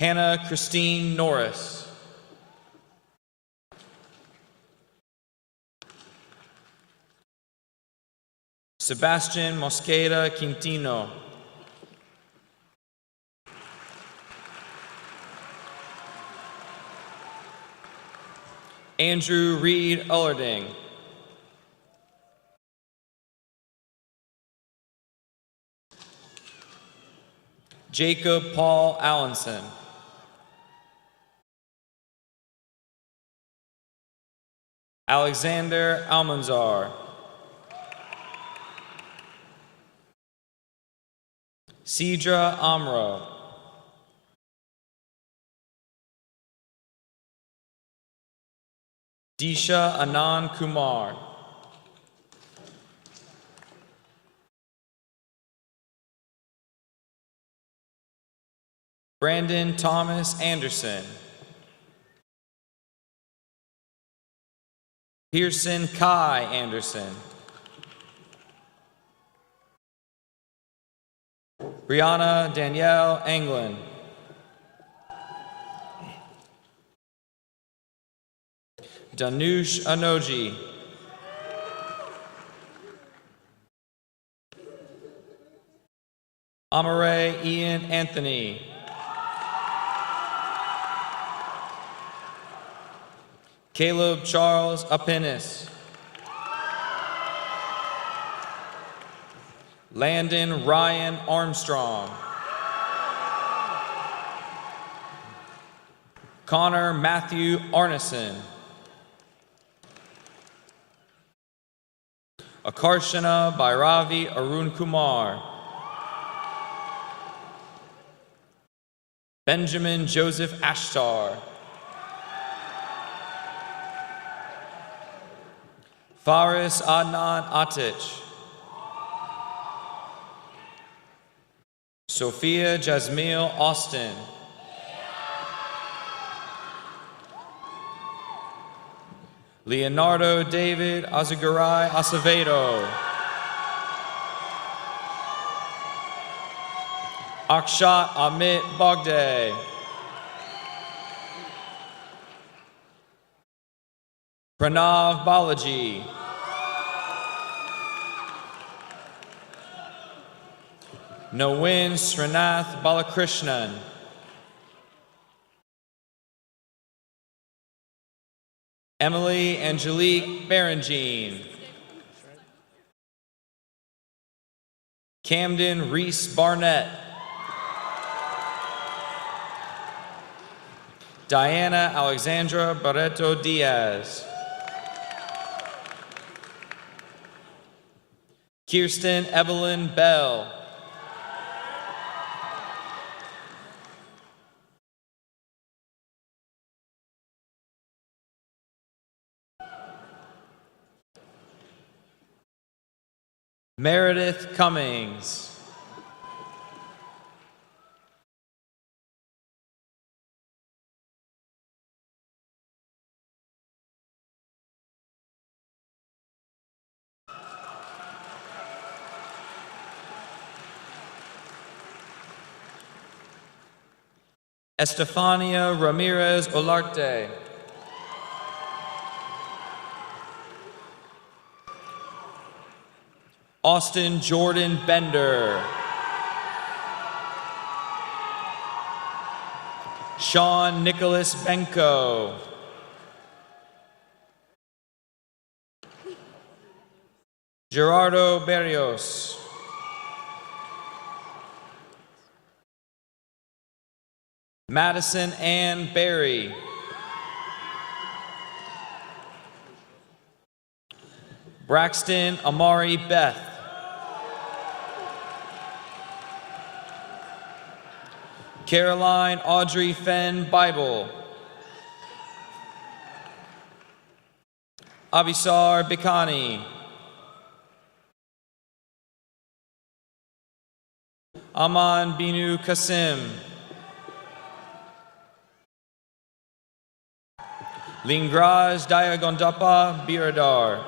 Hannah Christine Norris. Sebastian Mosqueda Quintino. Andrew Reed Ullerding. Jacob Paul Allenson. Alexander Almanzar. Cedra Amro. Disha Anand Kumar. Brandon Thomas Anderson. Pearson Kai Anderson. Brianna Danielle Anglin. Danush Anoji. Amare Ian Anthony. Caleb Charles Apenis. Landon Ryan Armstrong. Connor Matthew Arneson. Akarshana Bhairavi Arun Kumar. Benjamin Joseph Ashtar. Faris Adnan Atich. Sophia Jasmine Austin. Leonardo David Azugaray Acevedo. Akshat Amit Bogday. Pranav Balaji. Nawin Srinath Balakrishnan. Emily Angelique Berengine. Camden Reese Barnett. Diana Alexandra Barreto Diaz. Kirsten Evelyn Bell. Meredith Cummings. Estefania Ramirez Olarte. Austin Jordan Bender. Sean Nicholas Benko. Gerardo Berrios. Madison Ann Berry. Braxton Amari Beth. Caroline Audrey Fenn Bible. Abhisar Bikani. Aman Binu Kasim. Lingraj Dayagondapa Biradar.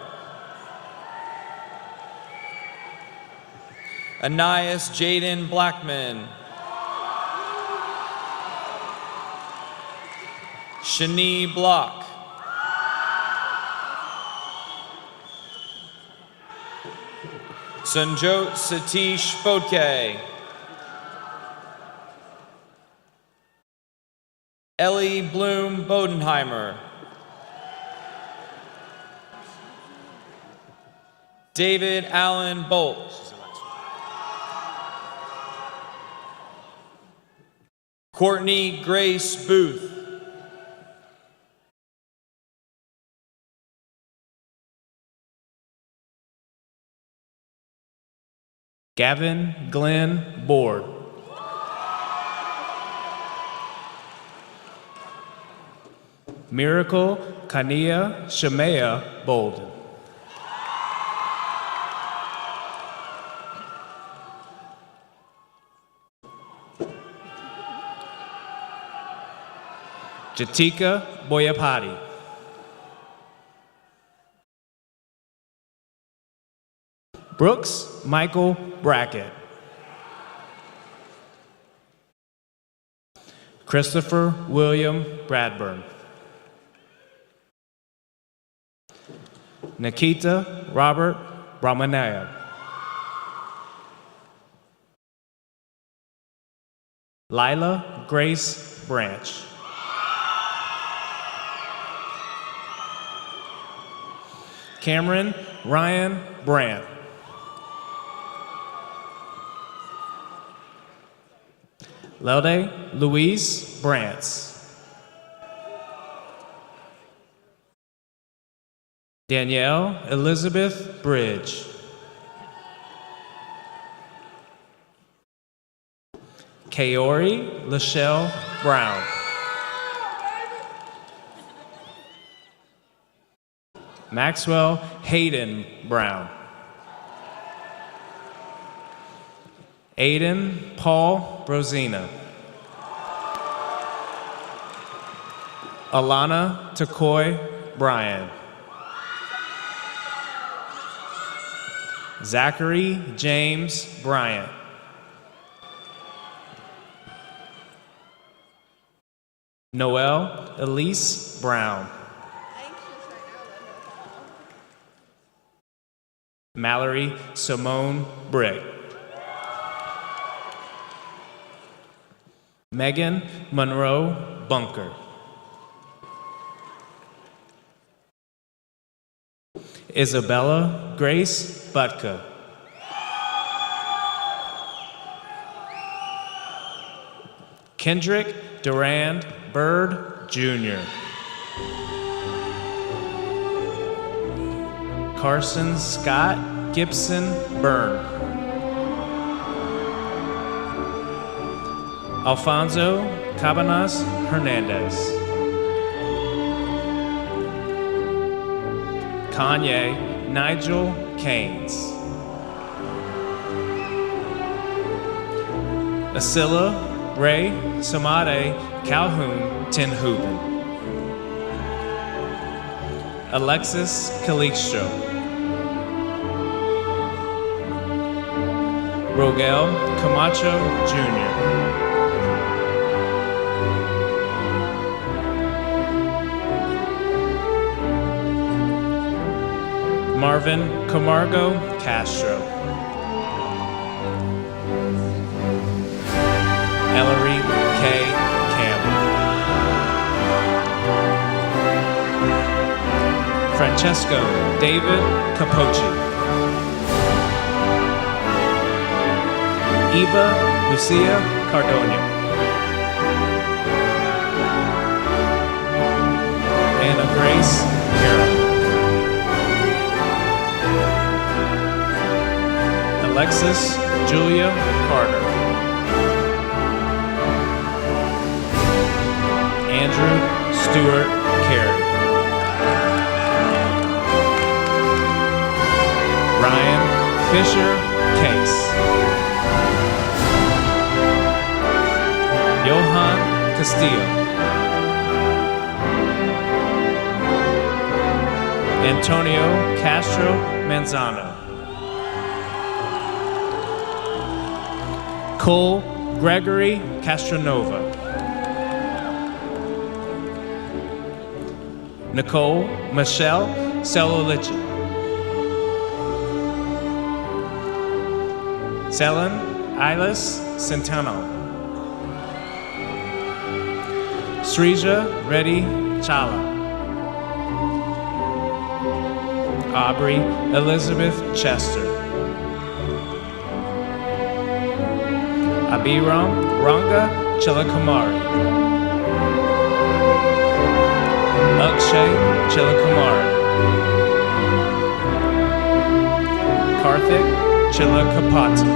Anais Jaden Blackman. Shani Block. Sanjot Satish Bodke. Ellie Bloom Bodenheimer. David Allen Bolt. Courtney Grace Booth. Gavin Glenn Board. Miracle Kania Shemaya Bolden. Jatika Boyapati. Brooks Michael Brackett. Christopher William Bradburn. Nikita Robert Brahmanaya. Lila Grace Branch. Cameron Ryan Brandt. Lelde Louise Brantz. Danielle Elizabeth Bridge. Kaori Lachelle Brown. Maxwell Hayden Brown. Aiden Paul Brosina. Alana Takoy Bryan. Zachary James Bryant. Noelle Elise Brown. Mallory Simone Brick. Megan Monroe Bunker. Isabella Grace Butka. Kendrick Durand Bird Jr. Carson Scott Gibson Byrne. Alfonso Cabanas Hernandez. Kanye Nigel Keynes. Asilla Ray Samade Calhoun Tenhuben. Alexis Calixto. Rogel Camacho Jr. Marvin Camargo Castro. Ellery K. Campbell. Francesco David Capocci. Eva Lucia Cardona. Anna Grace Carroll. Alexis Julia Carter. Andrew Stewart Carey. Ryan Fisher Case. Johan Castillo. Antonio Castro Manzano. Cole Gregory Castronova. Nicole Michelle Celolici. Selen Ilis Centeno. Srija Reddy Chala. Aubrey Elizabeth Chester. Abiram Ranga Chilakamari. Akshay Chilakamari. Karthik Chilakapati.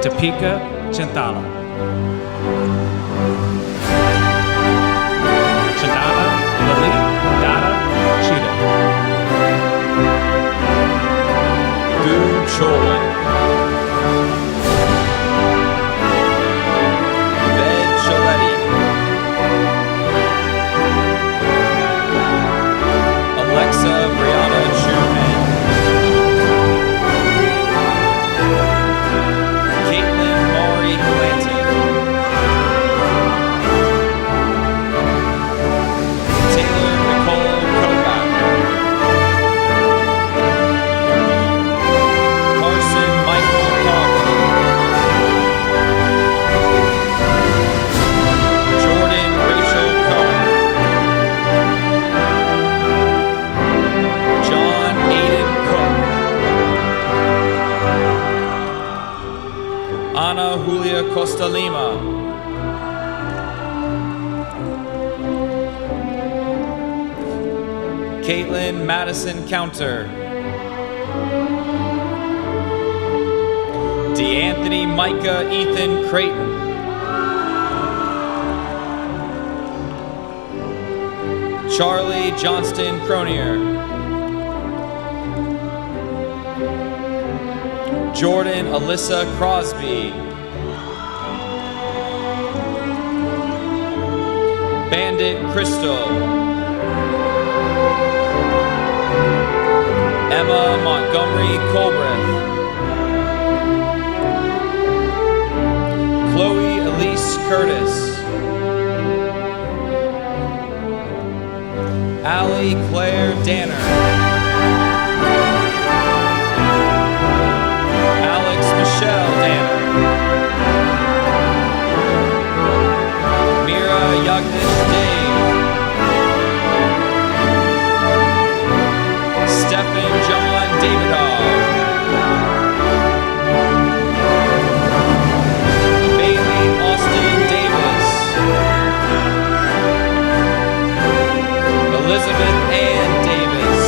Topeka Chintala. Chandana Lali Dada Cheetah. Gu Choi. Ved Chaletti. Alexa Brianna Truman. Caitlin Maury Clanton. Taylor Nicole Kovac. Carson Michael Coughlin. Jordan Rachel Cohen. John Aiden Cook. Ana Julia Costa Lima. Caitlin Madison Counter. DeAnthony Micah Ethan Creighton. Charlie Johnston Cronier. Jordan Alyssa Crosby. Bandit Crystal. Emma Montgomery Colbreth. Chloe Elise Curtis. Allie Claire Danner. Alex Michelle Danner. Mira Yagnish Dave. Stephen John Davidoff. Bailey Austin Davis. Elizabeth Ann Davis.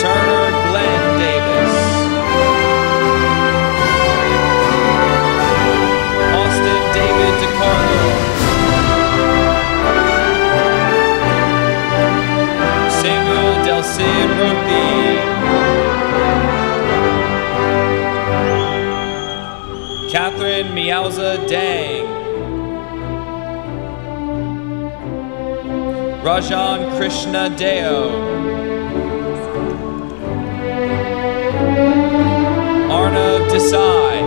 Turner Glenn Davis. Austin David DiCarlo. Samuel Del Cid Rothi. Catherine Miauza Dang. Rajan Krishna Deo. Arnav Desai.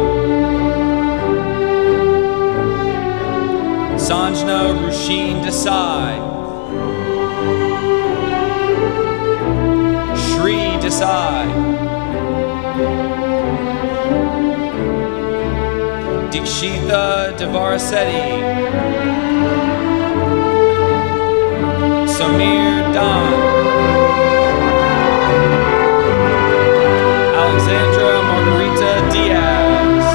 Desai, Shri Desai, Dikshitha Devarasetti, Samir Dan, Alexandra Margarita Diaz,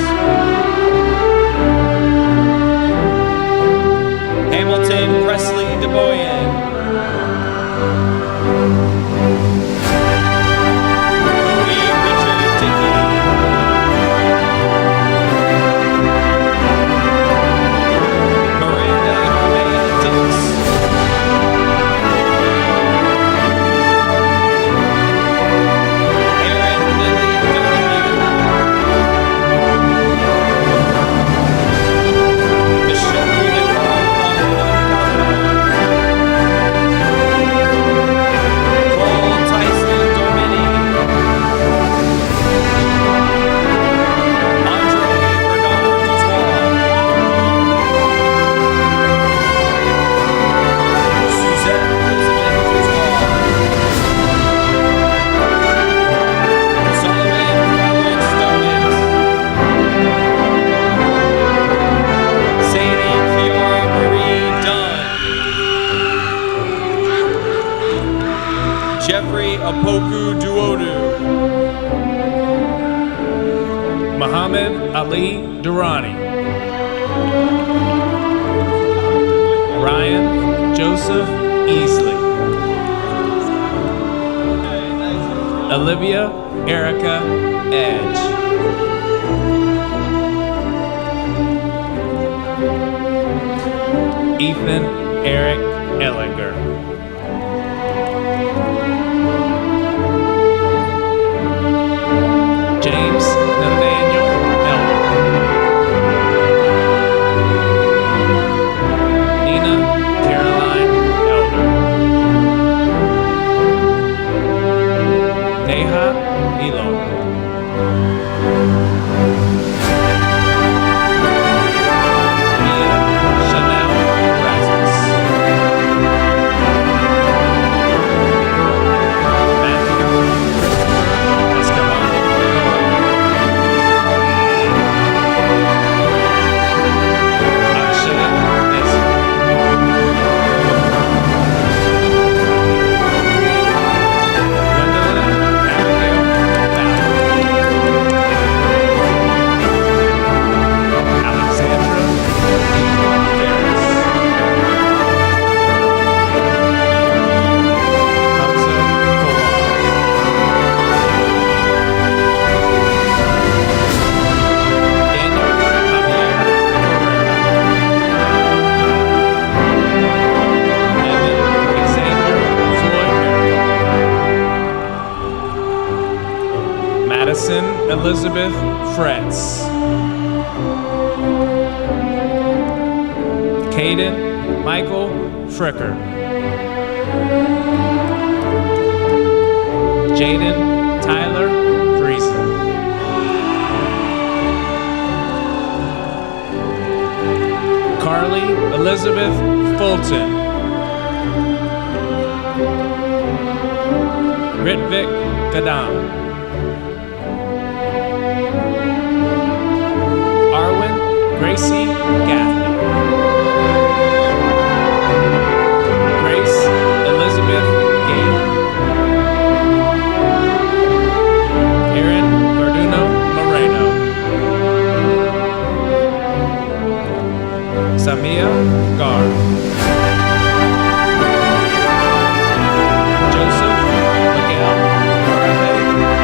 Hamilton Presley DeBoyan, Louis Richard Dickey, Miranda Correa Dix, Erin Lily Donahue, Michelle Nicole Cole Tyson Dormini, Andre Bernard Dutois, Suzette Elizabeth Dutois, Solomon Robert Stockett, Sadie Kiara Marie Dunn, Jeffrey Apoku Duodu, Muhammad Ali Durrani, Ryan Joseph Easley, Olivia Erica Edge, Ethan Eric Ellinger, James Nathaniel Elder, Nina Caroline Elder, Neha Elo, Mia Chanel Rasmus, Matthew Christopher Escalante, Akshay Nesri, Gwendolyn Abigail Fowler, Alexandra Ferris, Hamza Fawaz, Daniel Javier Herrera, Evan Xavier Floyd Miracle, Madison Elizabeth Fretz, Caden Michael Fricker, Jaden Tyler Friesen, Carly Elizabeth Fulton, Ritvik Kadam, Arwen Gracie Gaffney, Grace Elizabeth Gale, Erin Garduno Moreno, Samia Gar, Joseph Miguel Arave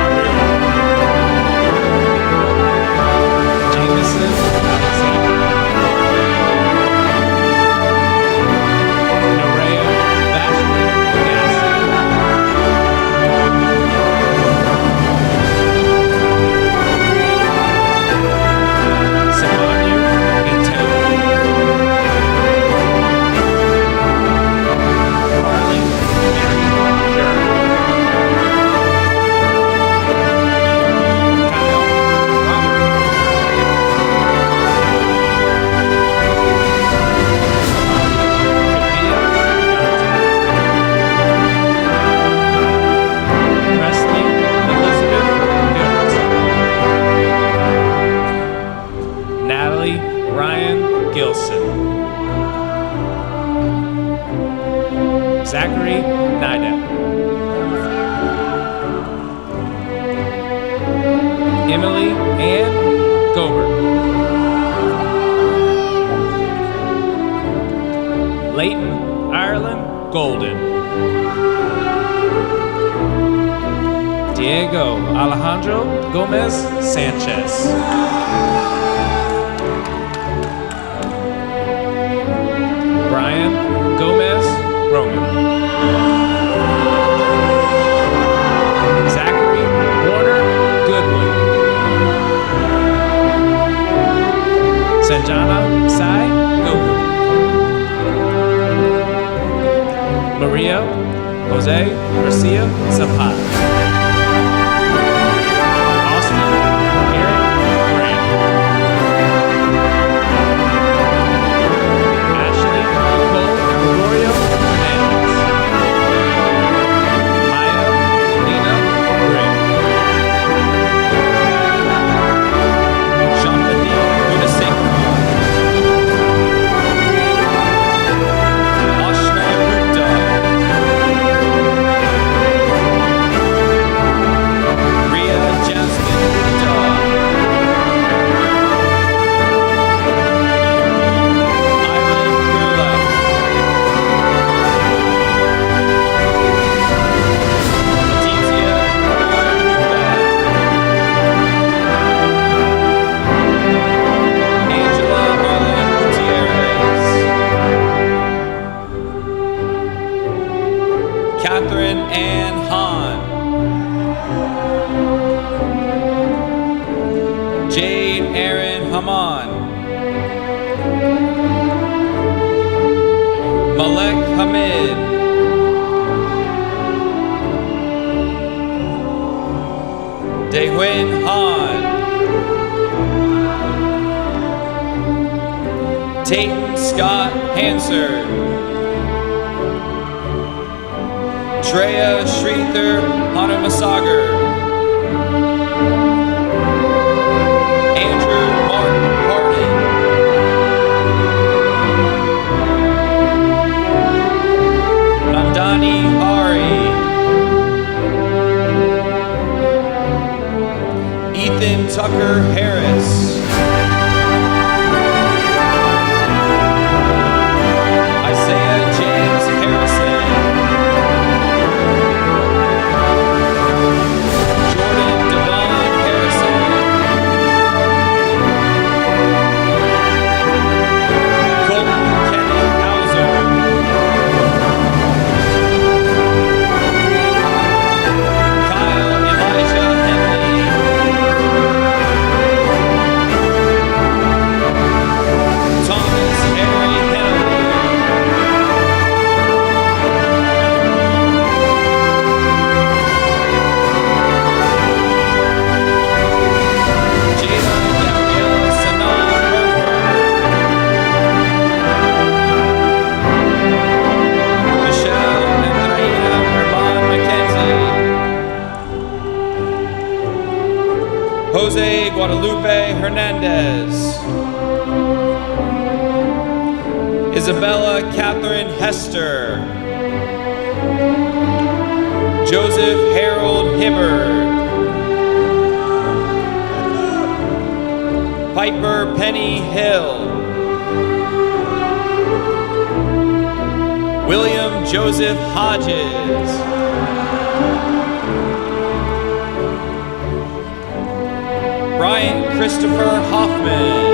Ariel, Jameson Alexander, Gobert. Leighton Ireland Golden. Diego Alejandro Gomez Sanchez. Brian Gomez Roman. Zachary Warner Goodwin. Sanjana Sai Goku. Maria Jose Garcia Zapata. Austin Eric Grant. Ashley Nicole Gregorio Hernandez. Maya Lena Gray. Shantati Gudasingh. Ashna Gupta. Ria Jasmine Gupta. Ivan Gurla. Aditya Angela Marlene Gutierrez. Catherine Ann Hahn. Jade Aaron Haman. Malek Hamid. Daewin Han. Tayton Scott Hansard. Treya Shrithar Hanumasagar. Andrew Martin Hardin. Nandani Hari. Ethan Tucker Harris. Isaiah James Harrison. Jordan Devon Harrison. Colton Kenneth Hauser. Kyle Elijah Henley. Thomas Harry Henley. Jada Gabrielle Sanan Roper. Michelle Andreina Herman McKenzie. Jose Guadalupe Hernandez. Isabella Catherine Hester. Joseph Harold Hibbard. Piper Penny Hill. William Joseph Hodges. Brian Christopher Hoffman.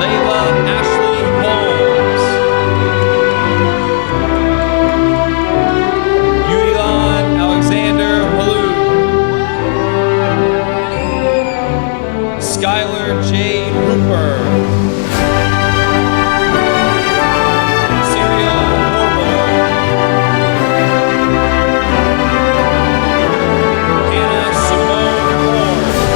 Layla Ashley Holmes. Yulian Alexander Halou. Skylar J. Hooper. Serial Horrible. Hannah Simone Horn.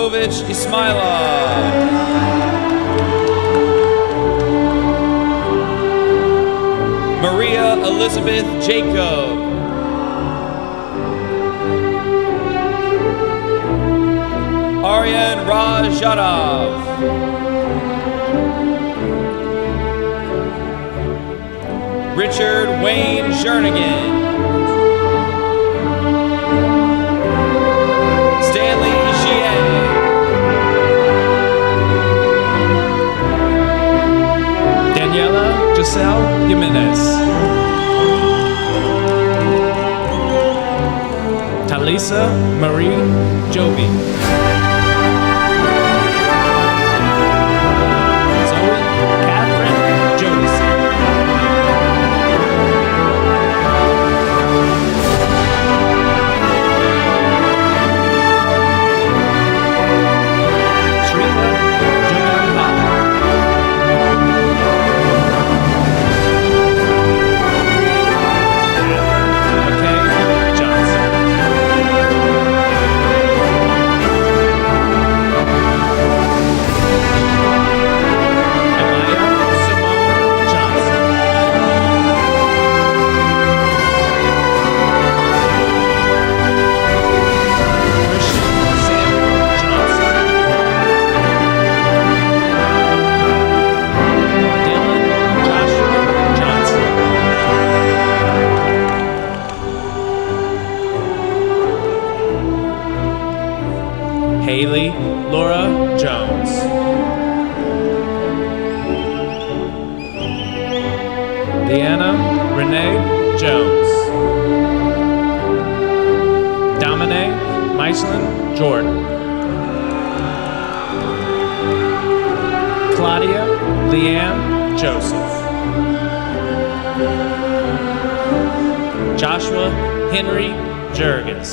Pavlovich Ismailov. Maria Elizabeth Jacob. Aryan Rajadov. Richard Wayne Jernigan. Stanley Jiang. Daniela Giselle Jimenez. Talisa Marie Joby. Zoe Catherine Jodison. Shrita Jagannath. McKay Johnson. Amaya Simone Johnson. Christian Samuel Johnson. Dylan Joshua Johnson. Haley Laura Jones. Deanna Renee Jones. Domine Meislin Jordan. Claudia Leanne Joseph. Joshua Henry Jurgis.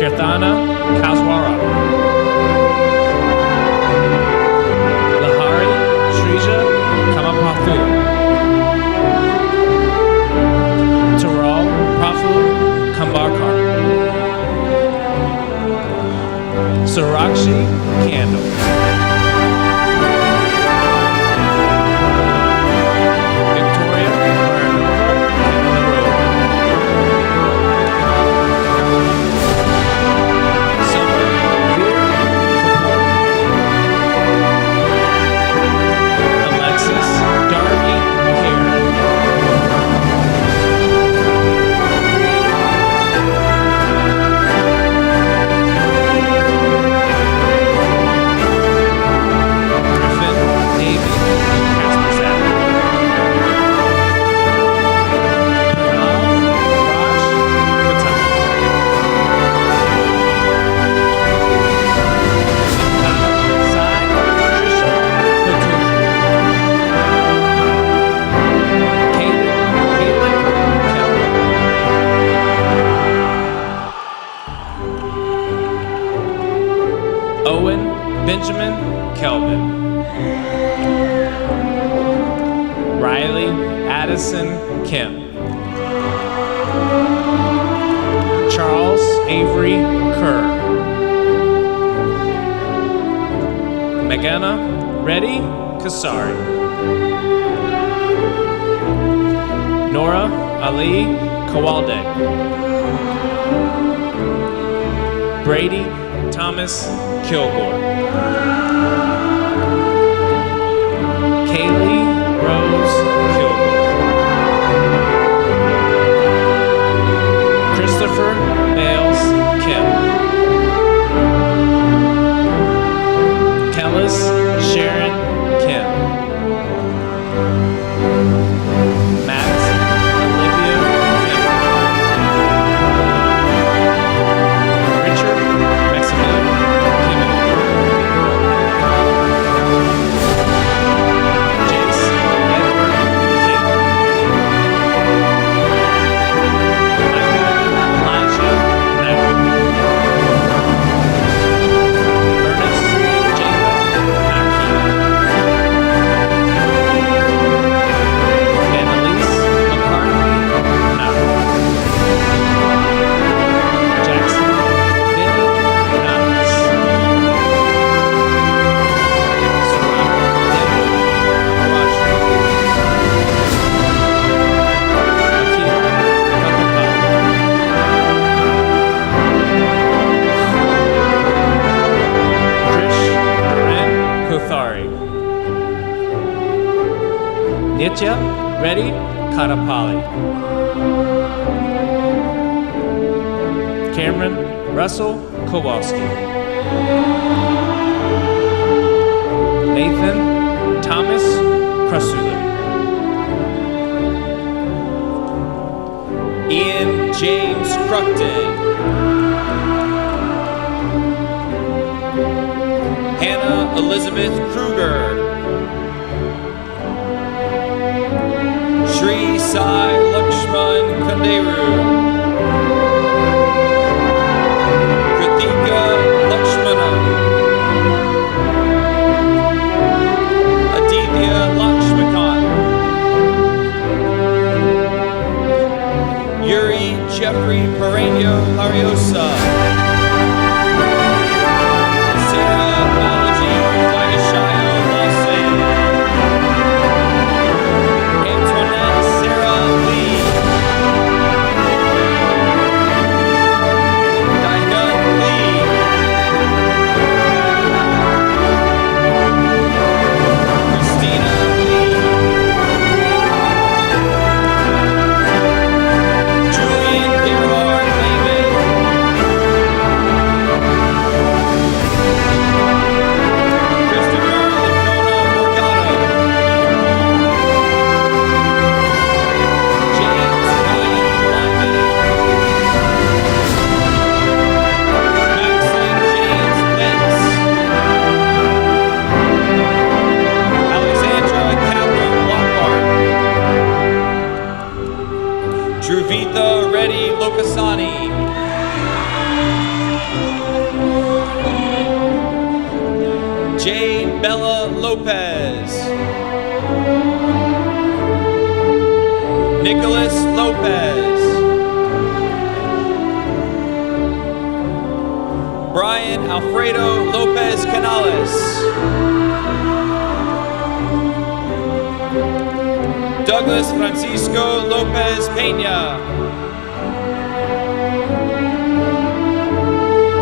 Kirthana Kaswara. Lahari Shrija Kamapathu. Taral Prafu Kambarkar. Sarakshi Candle. Victoria Maranova Road. Summer Veer Kapoor. Alexis Darby Karen. Griffin Davy Kasperzak. Pranav Raj Patel. Sai Trisha Latouche. Caitlin Kelly. Owen Benjamin Kelvin. Riley Addison Kim. Charles Avery Kerr. Meghana Reddy Kasari. Nora Ali Kawalde. Brady Thomas Kilgore. Kaylee Rose Kilgore. Christopher Bales Kim. Kellis Sharon Kim. Madison Olivia Kim. Richard Maximilian Kimmel. Nitya Reddy Kadapali. Cameron Russell Kowalski. Nathan Thomas Krasula. Ian James Crumpton. Hannah Elizabeth Kruger. Shri Sai Lakshman Kanderu. Kritika Lakshmana. Aditya Lakshmakant. Yuri Jeffrey Pereño Lariosa. Sarah Balaji Diashayo Lawson. Antoinette Sarah Lee. Diana Lee. Christina Lee. Julian Gerard Lehman. Christopher Licona Morgado. James Ryan Lyman. Maxine James Lentz. Alexandra Catherine Lockhart. Druvitha Reddy Lokasani. Jane Bella Lopez. Nicholas Lopez. Brian Alfredo Lopez Canales. Douglas Francisco Lopez Peña.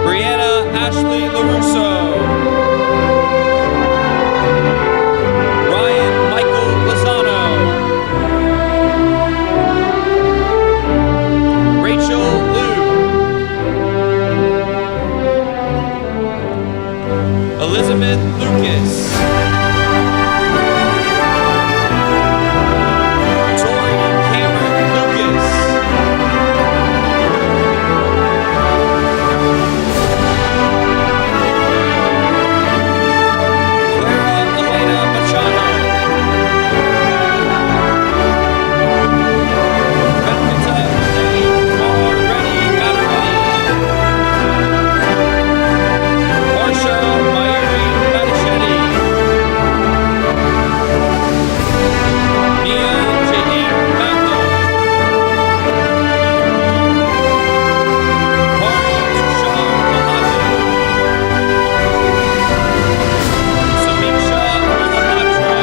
Brianna Ashley LaRusso. Ryan Michael Lozano. Rachel Liu. Elizabeth Lucas. Tori Cameron Lucas. Clara Elena Machado. Venkata Renee Kumar Reddy Matareddy. Marsha Mayuri Matichetti. Nia Jadine Matho. Mari Tushar Mahato. Samiksha Mahapatra.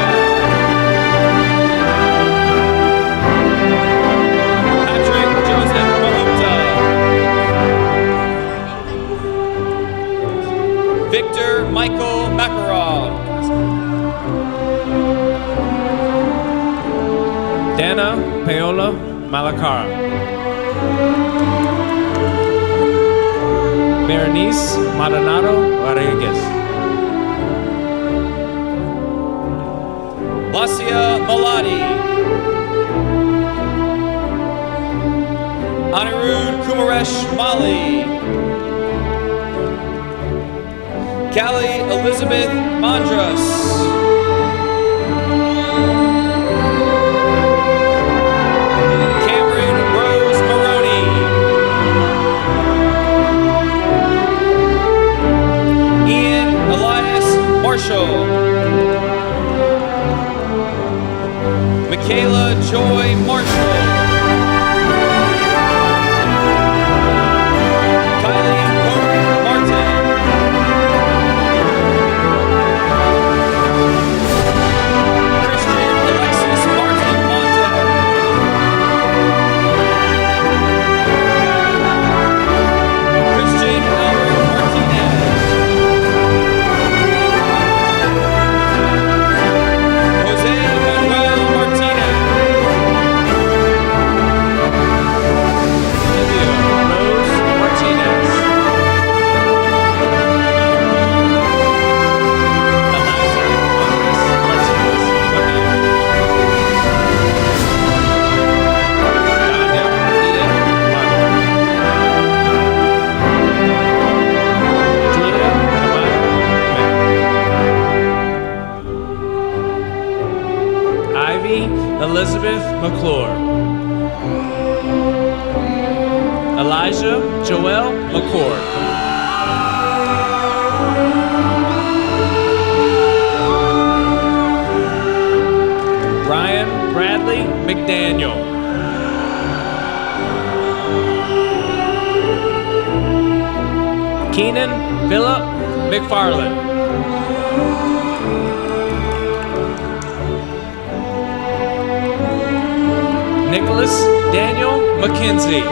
Patrick Joseph Mahupta. Victor Michael Makarov. Dana Paola Malacara. Berenice Maldonado Rodriguez. Lasia Maladi. Anirudh Kumaresh Mali. Callie Elizabeth Mandras. Cameron Rose Maroney. Ian Elias Marshall. Michaela Joy Marshall. Kylie Hope Martin. Christian Alexis Martin Monte. Christian Albert Martinez. Jose Manuel Martinez. McClure. Elijah Joel McCord. Ryan Bradley McDaniel. Keenan Phillip McFarland. Nicholas Daniel McKenzie.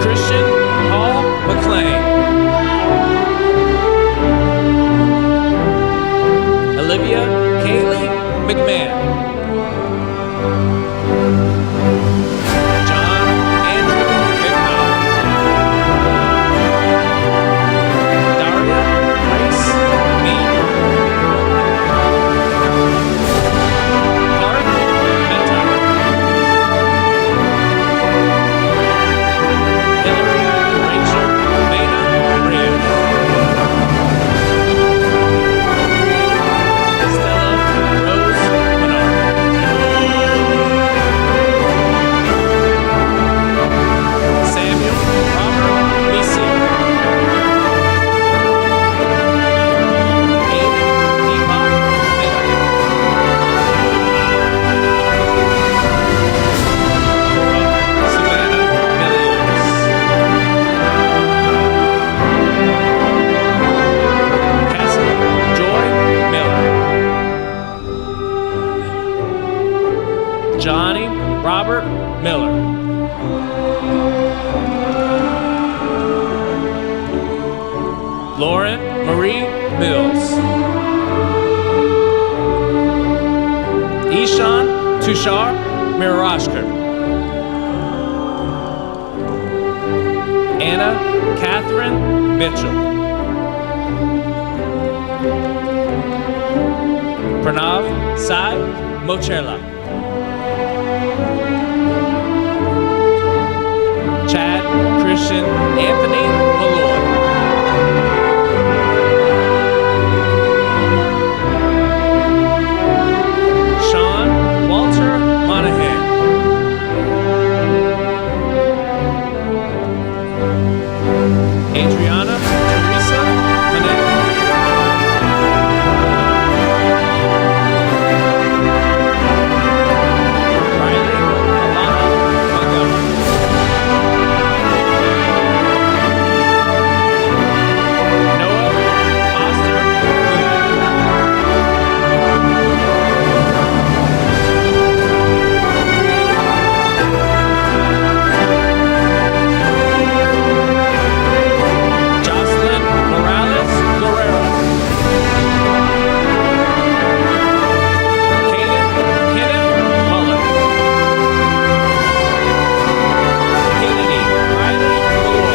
Christian Paul McLean. Olivia Kaylee McMahon. John Andrew McDonald. Daria Grace Mead. Park Meta. Hillary Rachel Mena Reyes. Stella Rose Menard. Samuel Robert Misi. Aiden Deepak Mena. Savannah Millions. Cassie Joy Miller. Johnny Robert Miller. Lauren Marie Mills. Ishan Tushar Mirashkar. Anna Catherine Mitchell. Pranav Sai Mochela. Chad Christian Anthony Malloy. Sean Walter Monahan. Adriana Teresa Manet. Riley Alana Montgomery. Noah Foster Jocelyn Morales Guerrero. Kaden Kenneth Mullen. Kennedy Riley Malloy.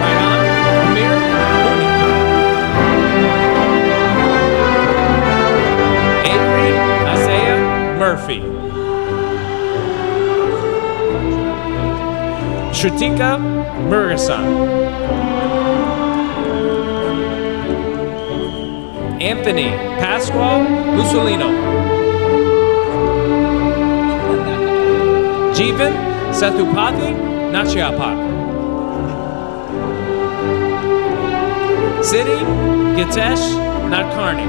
Ryan Amir Mooney. Avery Isaiah Murphy. Shrutika Murugasan. Anthony Pasquale Mussolino. Jeevan Sathupathi Nachiapat. Siddhi Gitesh Nadkarni.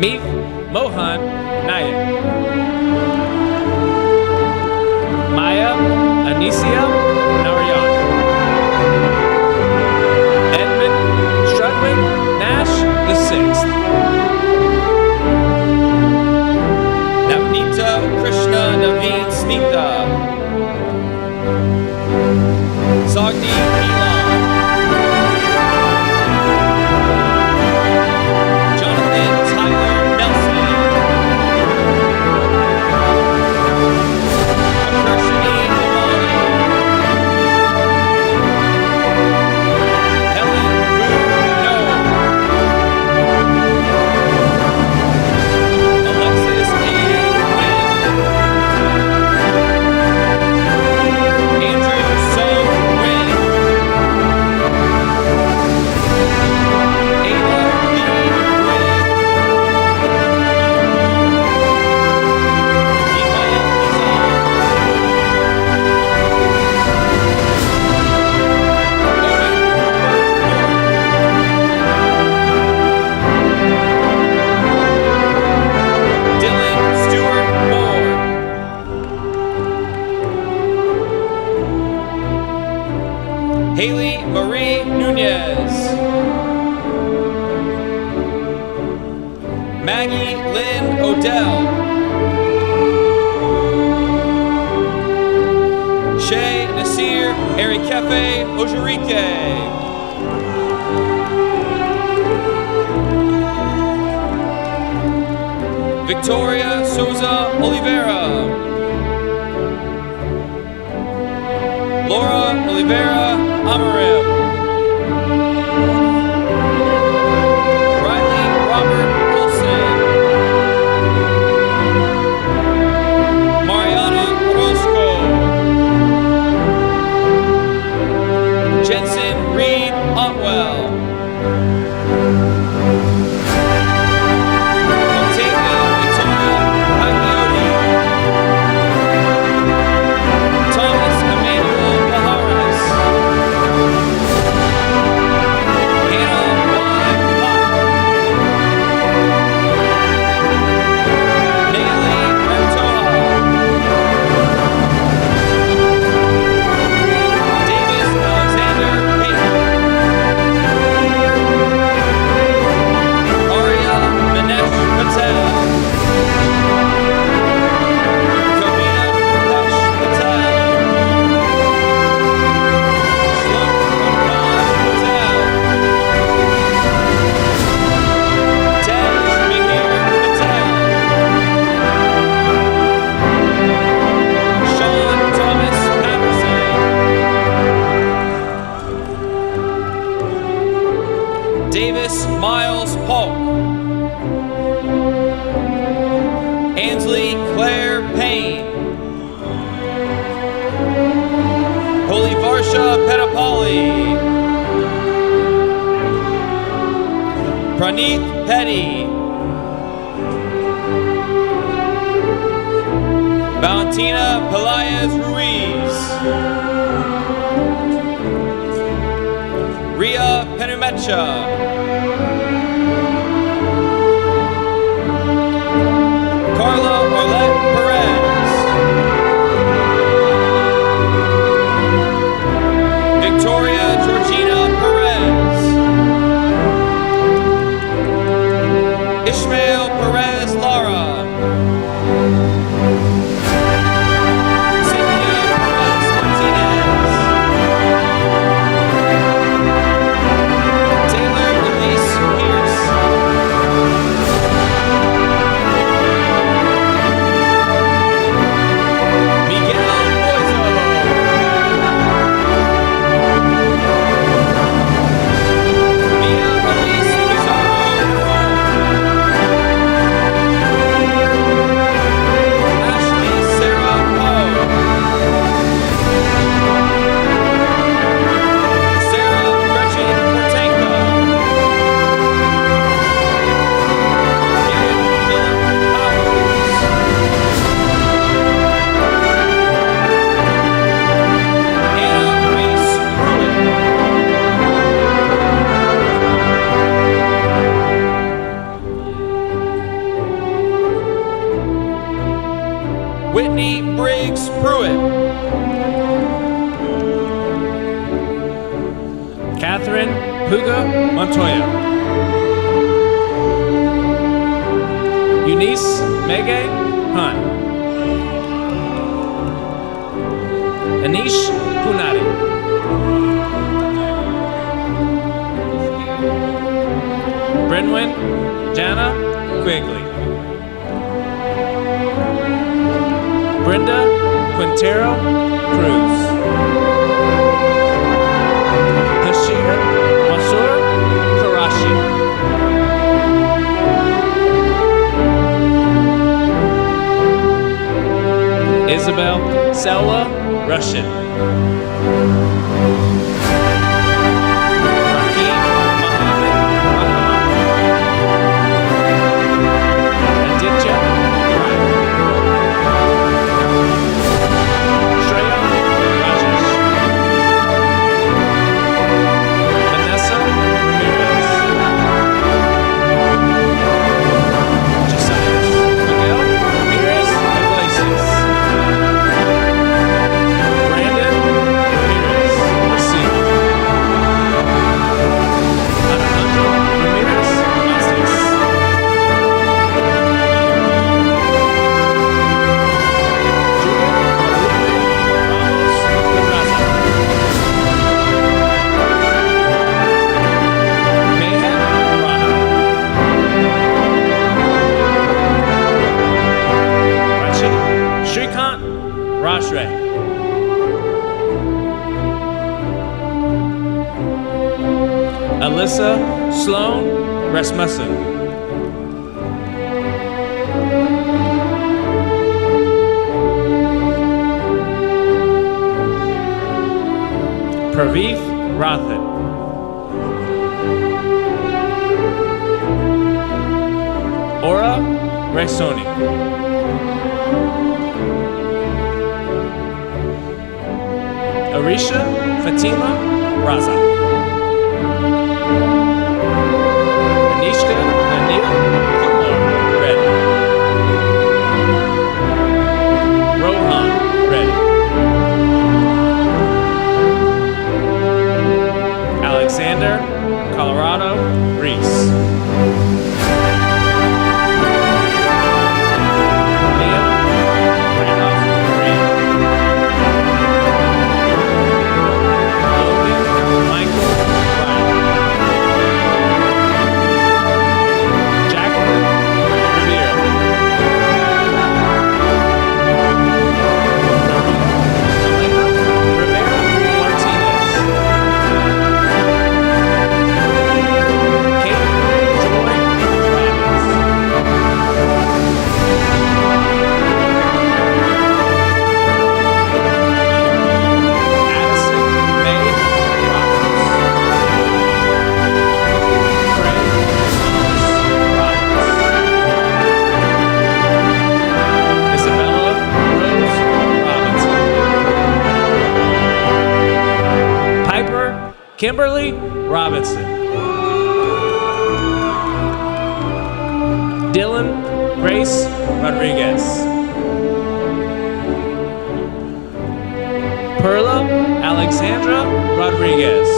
Meet Mohan Nayak. Maya Anicia Narayan. Edmund Strudwick Nash VI. Navneeta Krishna Naveen Smita. Zagni Milan. Jonathan Tyler Nelson. Akershini Amani. Ashley Lynn Odell. Shay Nasir Erikefe Ojerike. Victoria Souza Oliveira. Laura Oliveira Amarim. Riley Robert Wilson. Mariana Orozco. Jensen Reed Otwell. Octavia Victoria Paglioti. Thomas Emmanuel Baharas. Hannah Y. Pop. Nayeli Bertoja. Davis Alexander Payton. Arya Manesh Patel. Kavina Prakash Patel. Shlok Pankaj Patel. Tej Mihir Patel. Sean Thomas Patterson. Davis Miles Polk. Ansley Claire Payne. Holy Varsha Petapali. Praneeth Petty. Valentina Pelaez Ruiz. Ria Penumecha. Carla Orlette Perez. Victoria Georgina Perez. Ishmael Perez Lara. Cynthia Perez Martinez. Taylor Elise Pierce. Miguel Boizo. Mia Elise Pizarro Rome. Ashley Sarah Poe. Sarah Gretchen Portenko. Kid Philip Powers. Anna Reese Pruitt. Whitney Briggs Pruitt. Catherine Puga Montoya. Eunice Mege Hunt. Anish Punari. Brenwyn Jana Quigley. Brenda Quintero Cruz. Hashira Masur Karashi. Isabel Selwa Russian. Rakeem Mohammed Rahman. Aditya Ryan. Shreya Rajesh. Vanessa Ramirez. Josias Miguel Ramirez Iglesias. Brandon Ramirez Racine. Rajre. Alyssa Sloan Rasmussen. Praveeth Rathan. Aura Resoni. Arisha Fatima Raza. Anishka Anil Kumar Reddy. Rohan Reddy. Alexander Colorado Reese. Liam Randolph Reed. Logan Michael Ryan. Jacqueline Rivera. Elena Rivera Martinez. Kate Joy Robbins. Addison May Roberts. Gray Roberts. Isabella Rose Robinson. Piper Kimberly Robinson. Dylan Grace Rodriguez. Perla Alexandra Rodriguez.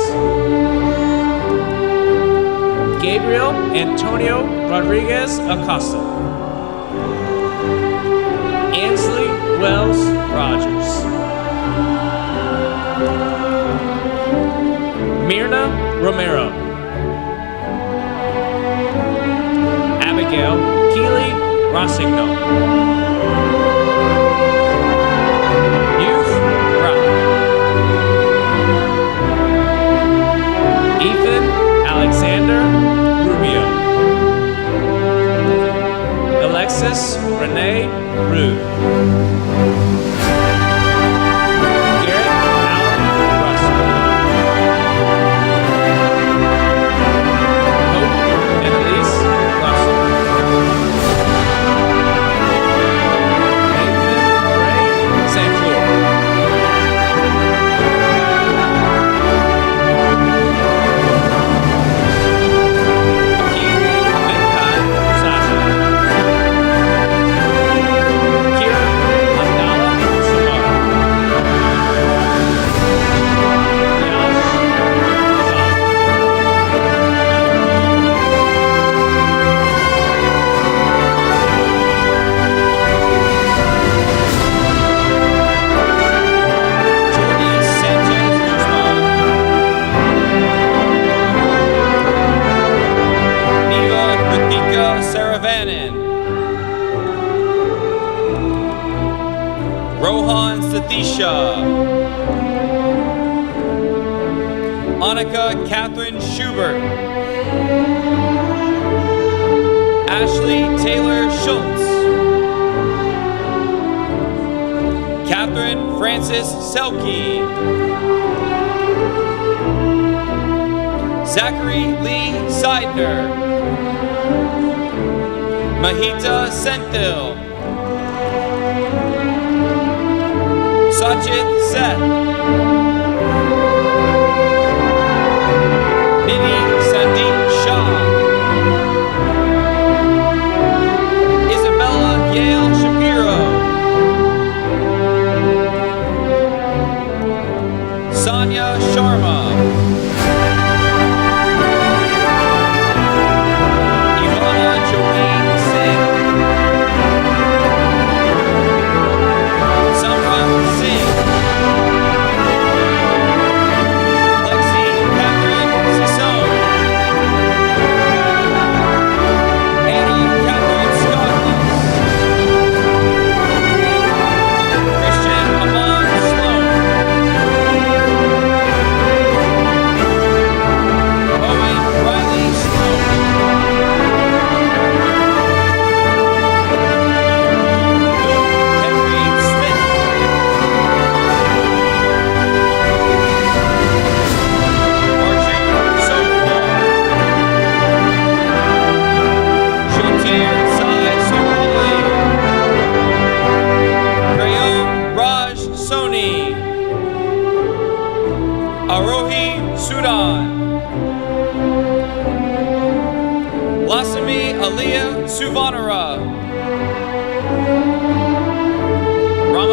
Gabriel Antonio Rodriguez Acosta. Ansley Wells Rogers. Mirna Romero. Abigail Keeley Rossignol. Youth Rock. Ethan Alexander Rubio. Alexis Renee Rude. Garrett Allen Russell. Hope Annalise Russell. Nathan Ray St. Clair. Keith Minkai Sasha. Kira Abdallah Samar. Yash Zal. Jordy Sanchez Guzman. Neva Kritika Saravanan. Rohan Sathisha. Annika Catherine Schubert. Ashley Taylor Schultz. Catherine Francis Selke. Zachary Lee Seidner. Mahita Senthil. Sachit Seth. Nidhi Sandeep Shah. Isabella Yale Shapiro. Sonia Sharma. Ivana Jolene Singh. Samra Singh.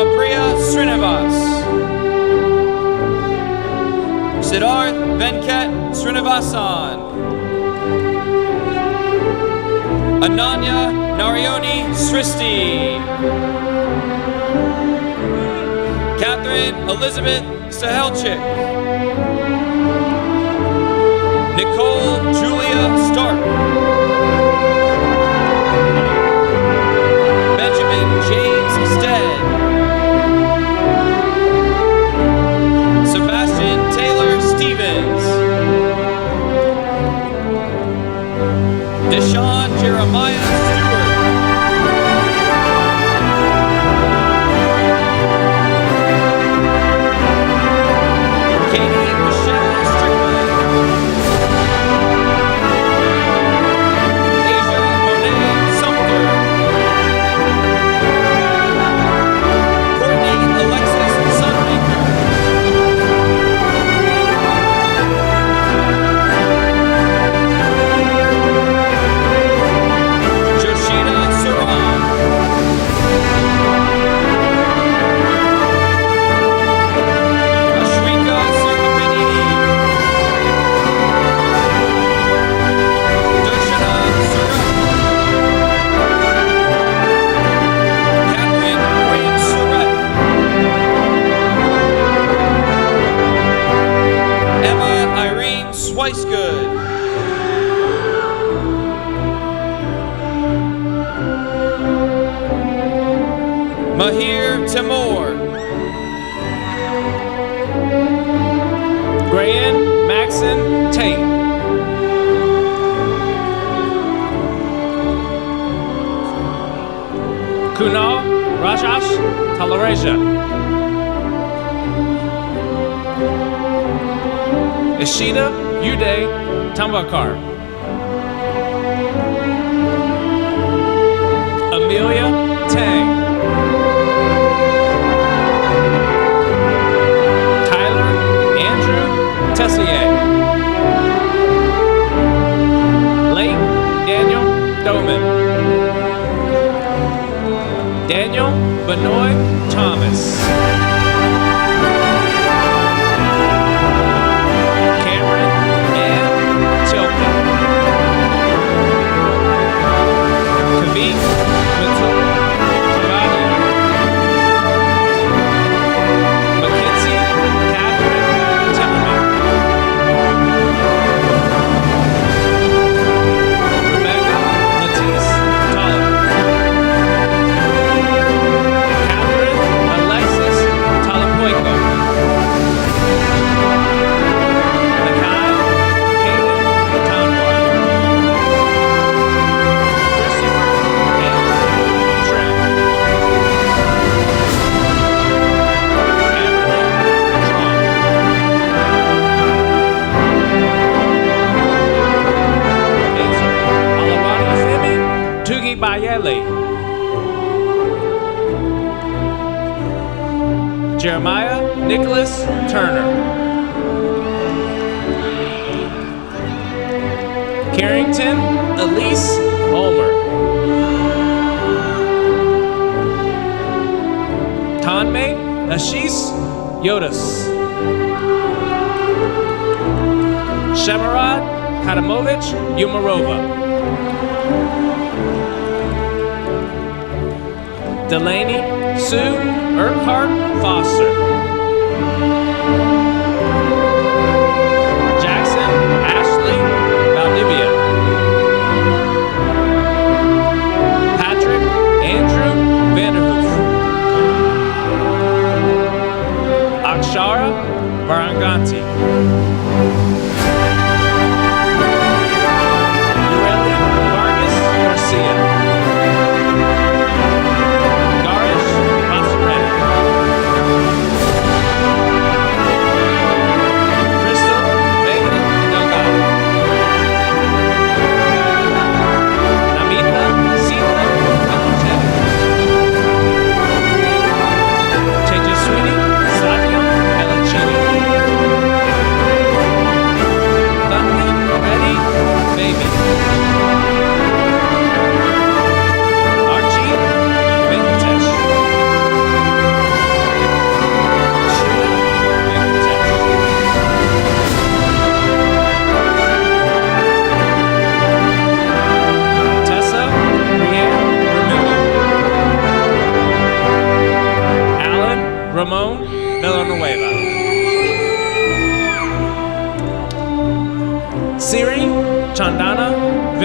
Ramapriya Srinivas. Siddharth Venkat Srinivasan. Ananya Narioni Sristi. Catherine Elizabeth Sahelchik. Nicole Julia Stark. Benjamin James Stead. Sebastian Taylor Stevens. Deshaun Jeremiah Stewart. Katie Michelle Strickland. Asia Monet Sumter. Courtney Alexis Sunmaker. Joshina Saran. Ashwika Sarvapanini. Darshana Surat. Catherine Wayne Surratt. Emma Irene Swicegood. Mahir Timur. Grayan Maxon Tate. Kunal Rajesh Talareja. Ishita Uday Tambakar. Amelia Tang. Tyler Andrew Tessier. Lake Daniel Doman. Daniel Benoit Thomas. Cameron Ann Tilton. Kavik Matul Travadia. Mackenzie Catherine Timmerman. Rebecca Matisse Tolliver. Catherine Alexis Talapoico. Nakai Kaden Tonwa. Christopher Andrew Trent. Cameron Trump. Hazel Alawani Femi Tugi Bayele. Jeremiah Nicholas Turner. Carrington Elise Ulmer. Tanme Ashish Yodas. Shemarad Hadamovich Umarova. Delaney Sue Urquhart Foster. Jackson Ashley Valdivia. Patrick Andrew Vanderhoof. Akshara Varanganti. Ureli Vargas Garcia. Garish Maserati.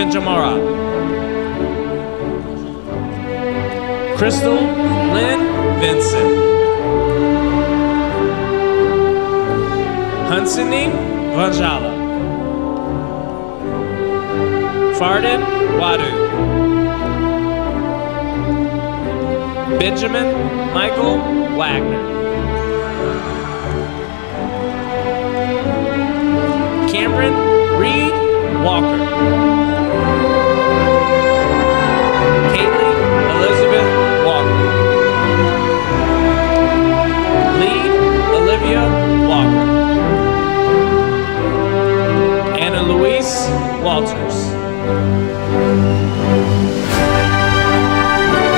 Banjamara. Crystal Lynn Vincent. Hansini Vanjala. Fardin Wadu. Benjamin Michael Wagner. Cameron Reed Walker. Kaylee Elizabeth Walker. Lee Olivia Walker. Anna Louise Walters.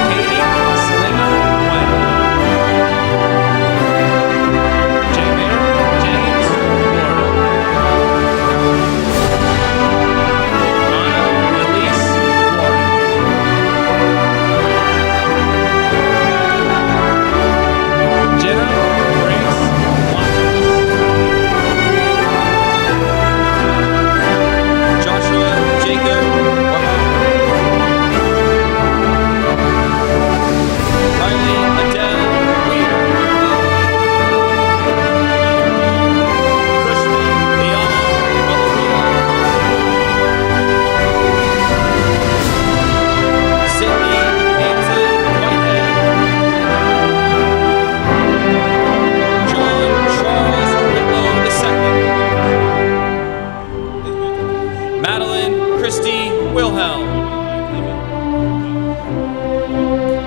Katie Selena Wang. Jameer James Gordon. Anna Elise Warren. Jenna Grace Watkins. Joshua Jacob Riley Adele Weir. Krishna Liana Valeria. Sydney Ainsley Whitehead. John Charles Whitlow II. Madeline Christy Wilhelm.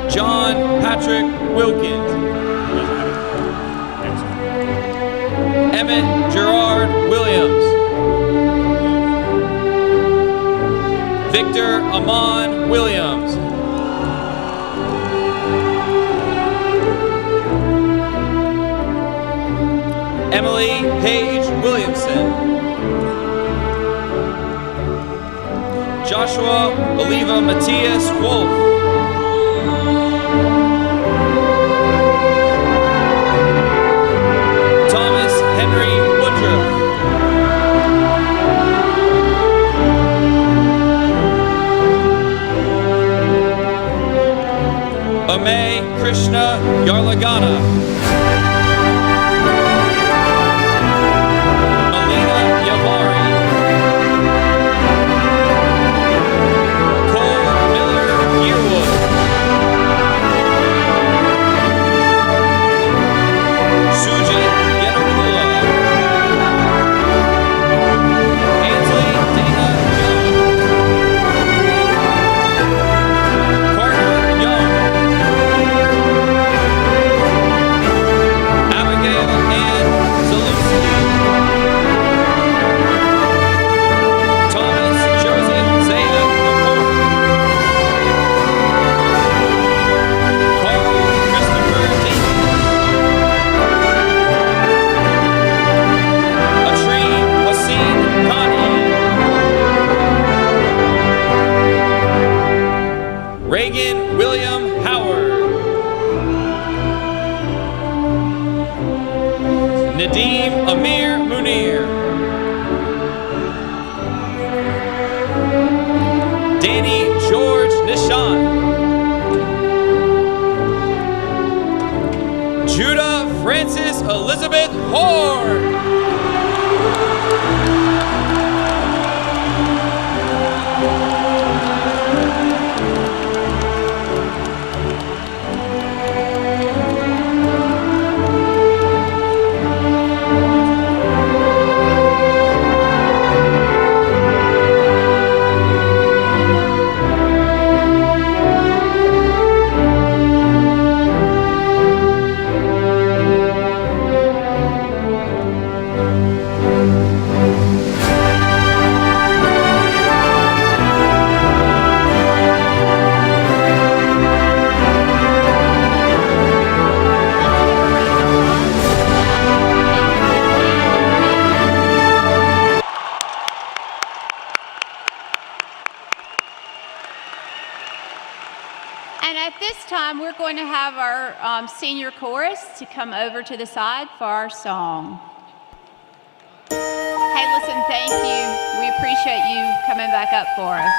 John Patrick Wilkins. Emmett Gerard Williams. Victor Amon Williams. Emily Paige Williamson. Joshua Oliva Matthias Wolf. Thomas Henry Woodruff. Amay Krishna Yarlagana. Melina Yavari. Cole Miller Yearwood. Sujit Yenarula. Ainsley Dana Young. Carter Young. Abigail Ann Zalewski. Thomas Joseph Zayat McCord. Carl Christopher Davis. Atreen Wasim Khani. Reagan William Howard. Nadeem Amir Munir. Danny George Nishan. Judah Francis Elizabeth Horn. And at this time, we're going to have our senior chorus to come over to the side for our song. Hey, Hey, listen, thank you. We appreciate you coming back up for us.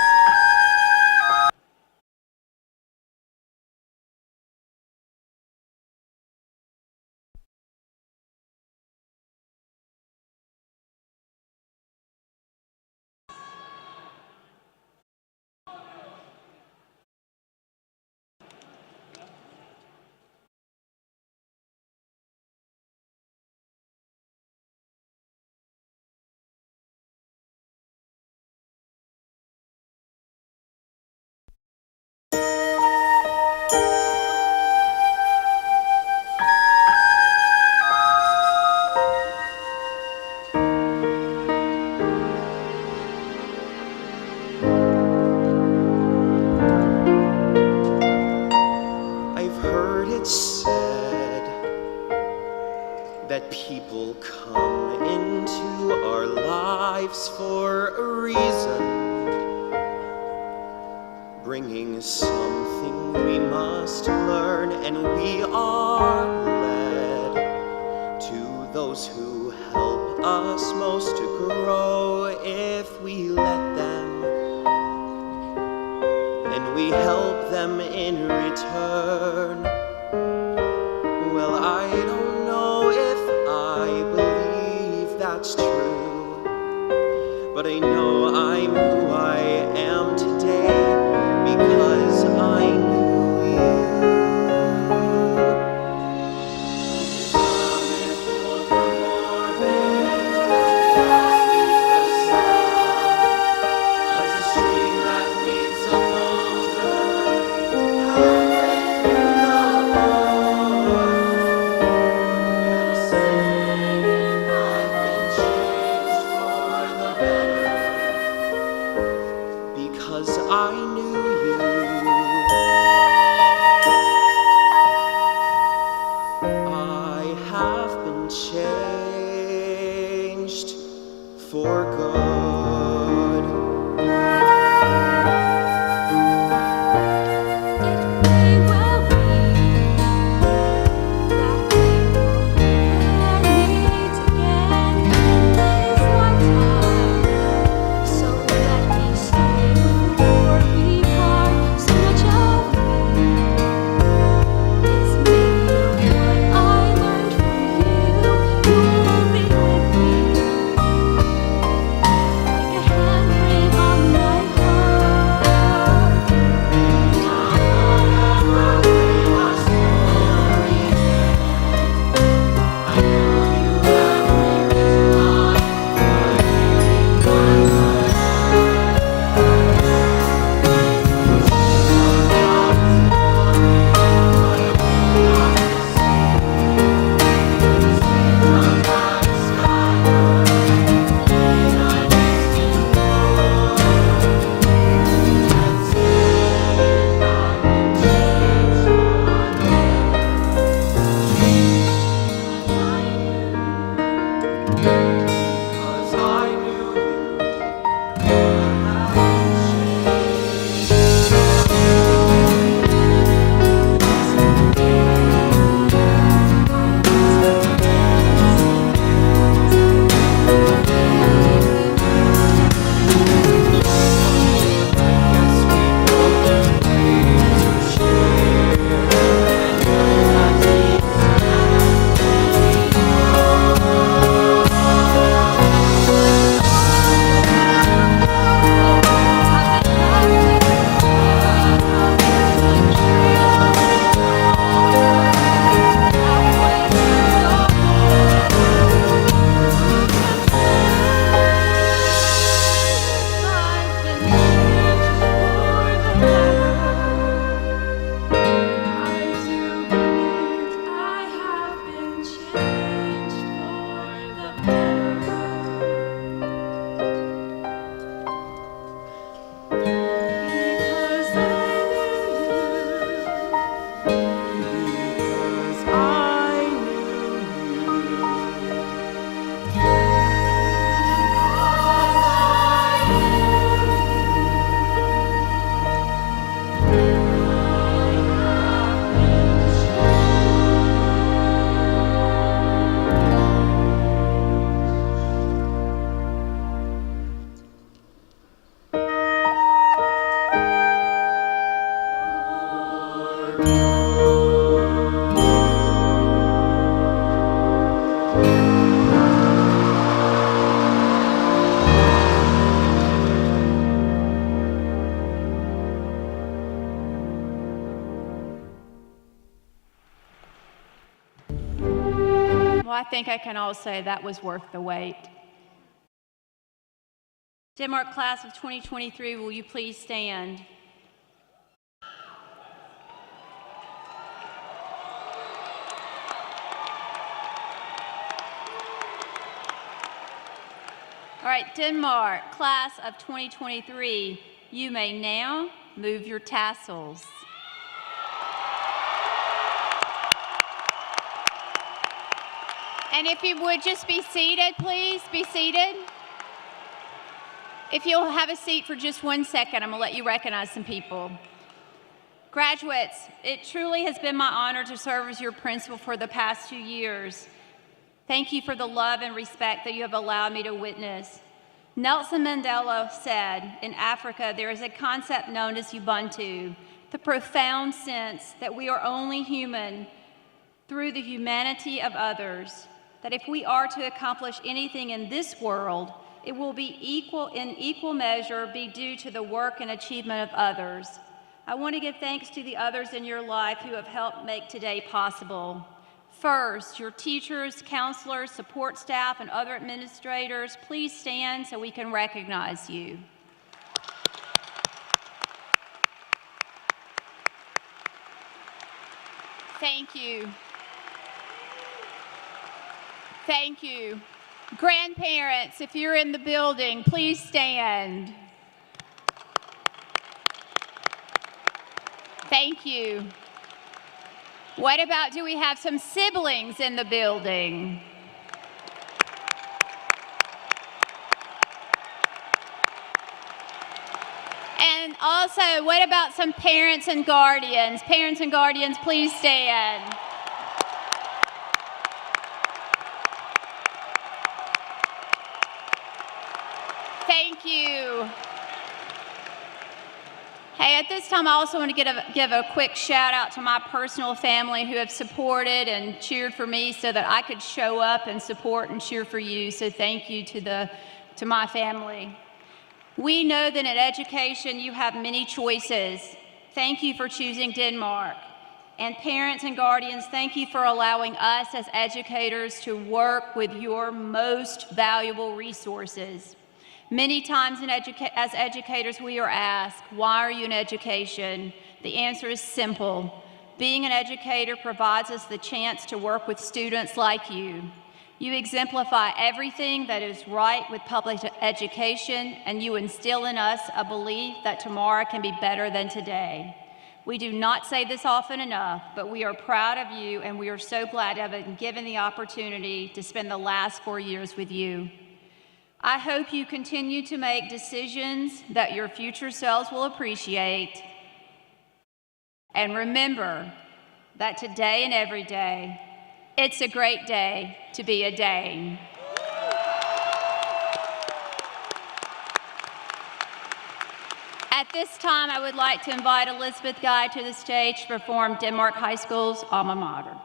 I've heard it said that people come into our lives for a reason, bringing something we must learn, and we are led to those who help us most to grow if we let them, and we help them in return. Well, I don't know if I believe that's true, but I know I'm who I am today because I knew you. Well, I think I can all say that was worth the wait. Denmark class of 2023, will you please stand? All right, Denmark class of 2023, you may now move your tassels. And if you would just be seated, please, be seated. If you'll have a seat for just 1 second, I'm gonna let you recognize some people. Graduates, it truly has been my honor to serve as your principal for the past 2 years. Thank you for the love and respect that you have allowed me to witness. Nelson Mandela said, in Africa, there is a concept known as Ubuntu, the profound sense that we are only human through the humanity of others, that if we are to accomplish anything in this world, it will be in equal measure be due to the work and achievement of others. I want to give thanks to the others in your life who have helped make today possible. First, your teachers, counselors, support staff, and other administrators, please stand so we can recognize you. Thank you. Thank you. Grandparents, if you're in the building, please stand. Thank you. What about, do we have some siblings in the building? And also, what about some parents and guardians? Parents and guardians, please stand. Thank you. Hey, at this time, I also want to give a quick shout out to my personal family who have supported and cheered for me so that I could show up and support and cheer for you. So thank you to my family. We know that in education, you have many choices. Thank you for choosing Denmark. And parents and guardians, thank you for allowing us as educators to work with your most valuable resources. Many times as educators, we are asked, why are you in education? The answer is simple. Being an educator provides us the chance to work with students like you. You exemplify everything that is right with public education, and you instill in us a belief that tomorrow can be better than today. We do not say this often enough, but we are proud of you, and we are so glad to have been given the opportunity to spend the last 4 years with you. I hope you continue to make decisions that your future selves will appreciate. And remember that today and every day, it's a great day to be a Dane. At this time, I would like to invite Elizabeth Guy to the stage to perform Denmark High School's alma mater.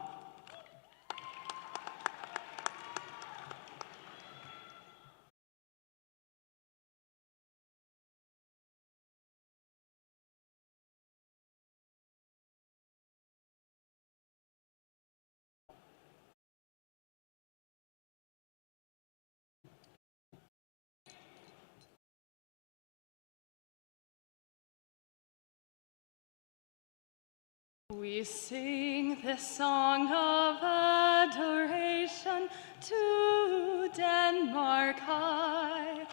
We sing this song of adoration to Denmark High.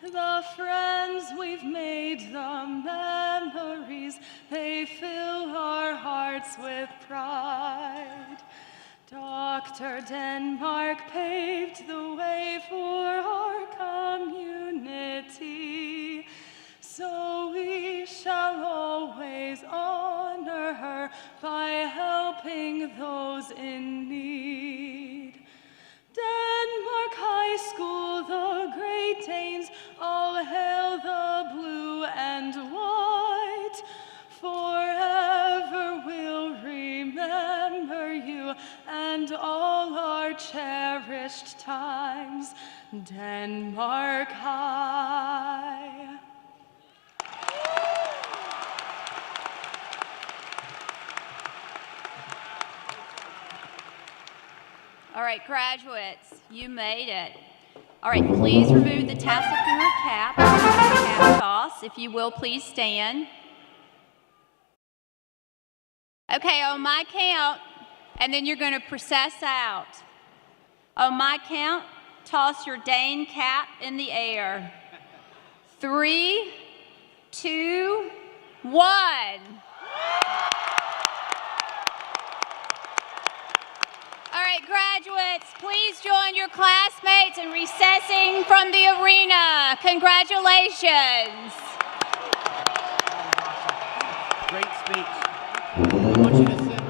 The friends we've made, the memories, they fill our hearts with pride. Dr. Denmark paved the way for our community, so we shall always honor her by helping those in need. Denmark High School, the Great Danes, all hail the blue and white. Forever we'll cherished times, Denmark High. All right, graduates, you made it. All right, please remove the tassel from your cap. Cap toss, if you will, please stand. Okay, on my count, and then you're going to process out. On my count, toss your Dane cap in the air. 3, 2, 1. All right, graduates, please join your classmates in recessing from the arena. Congratulations. Great speech. I want you to sit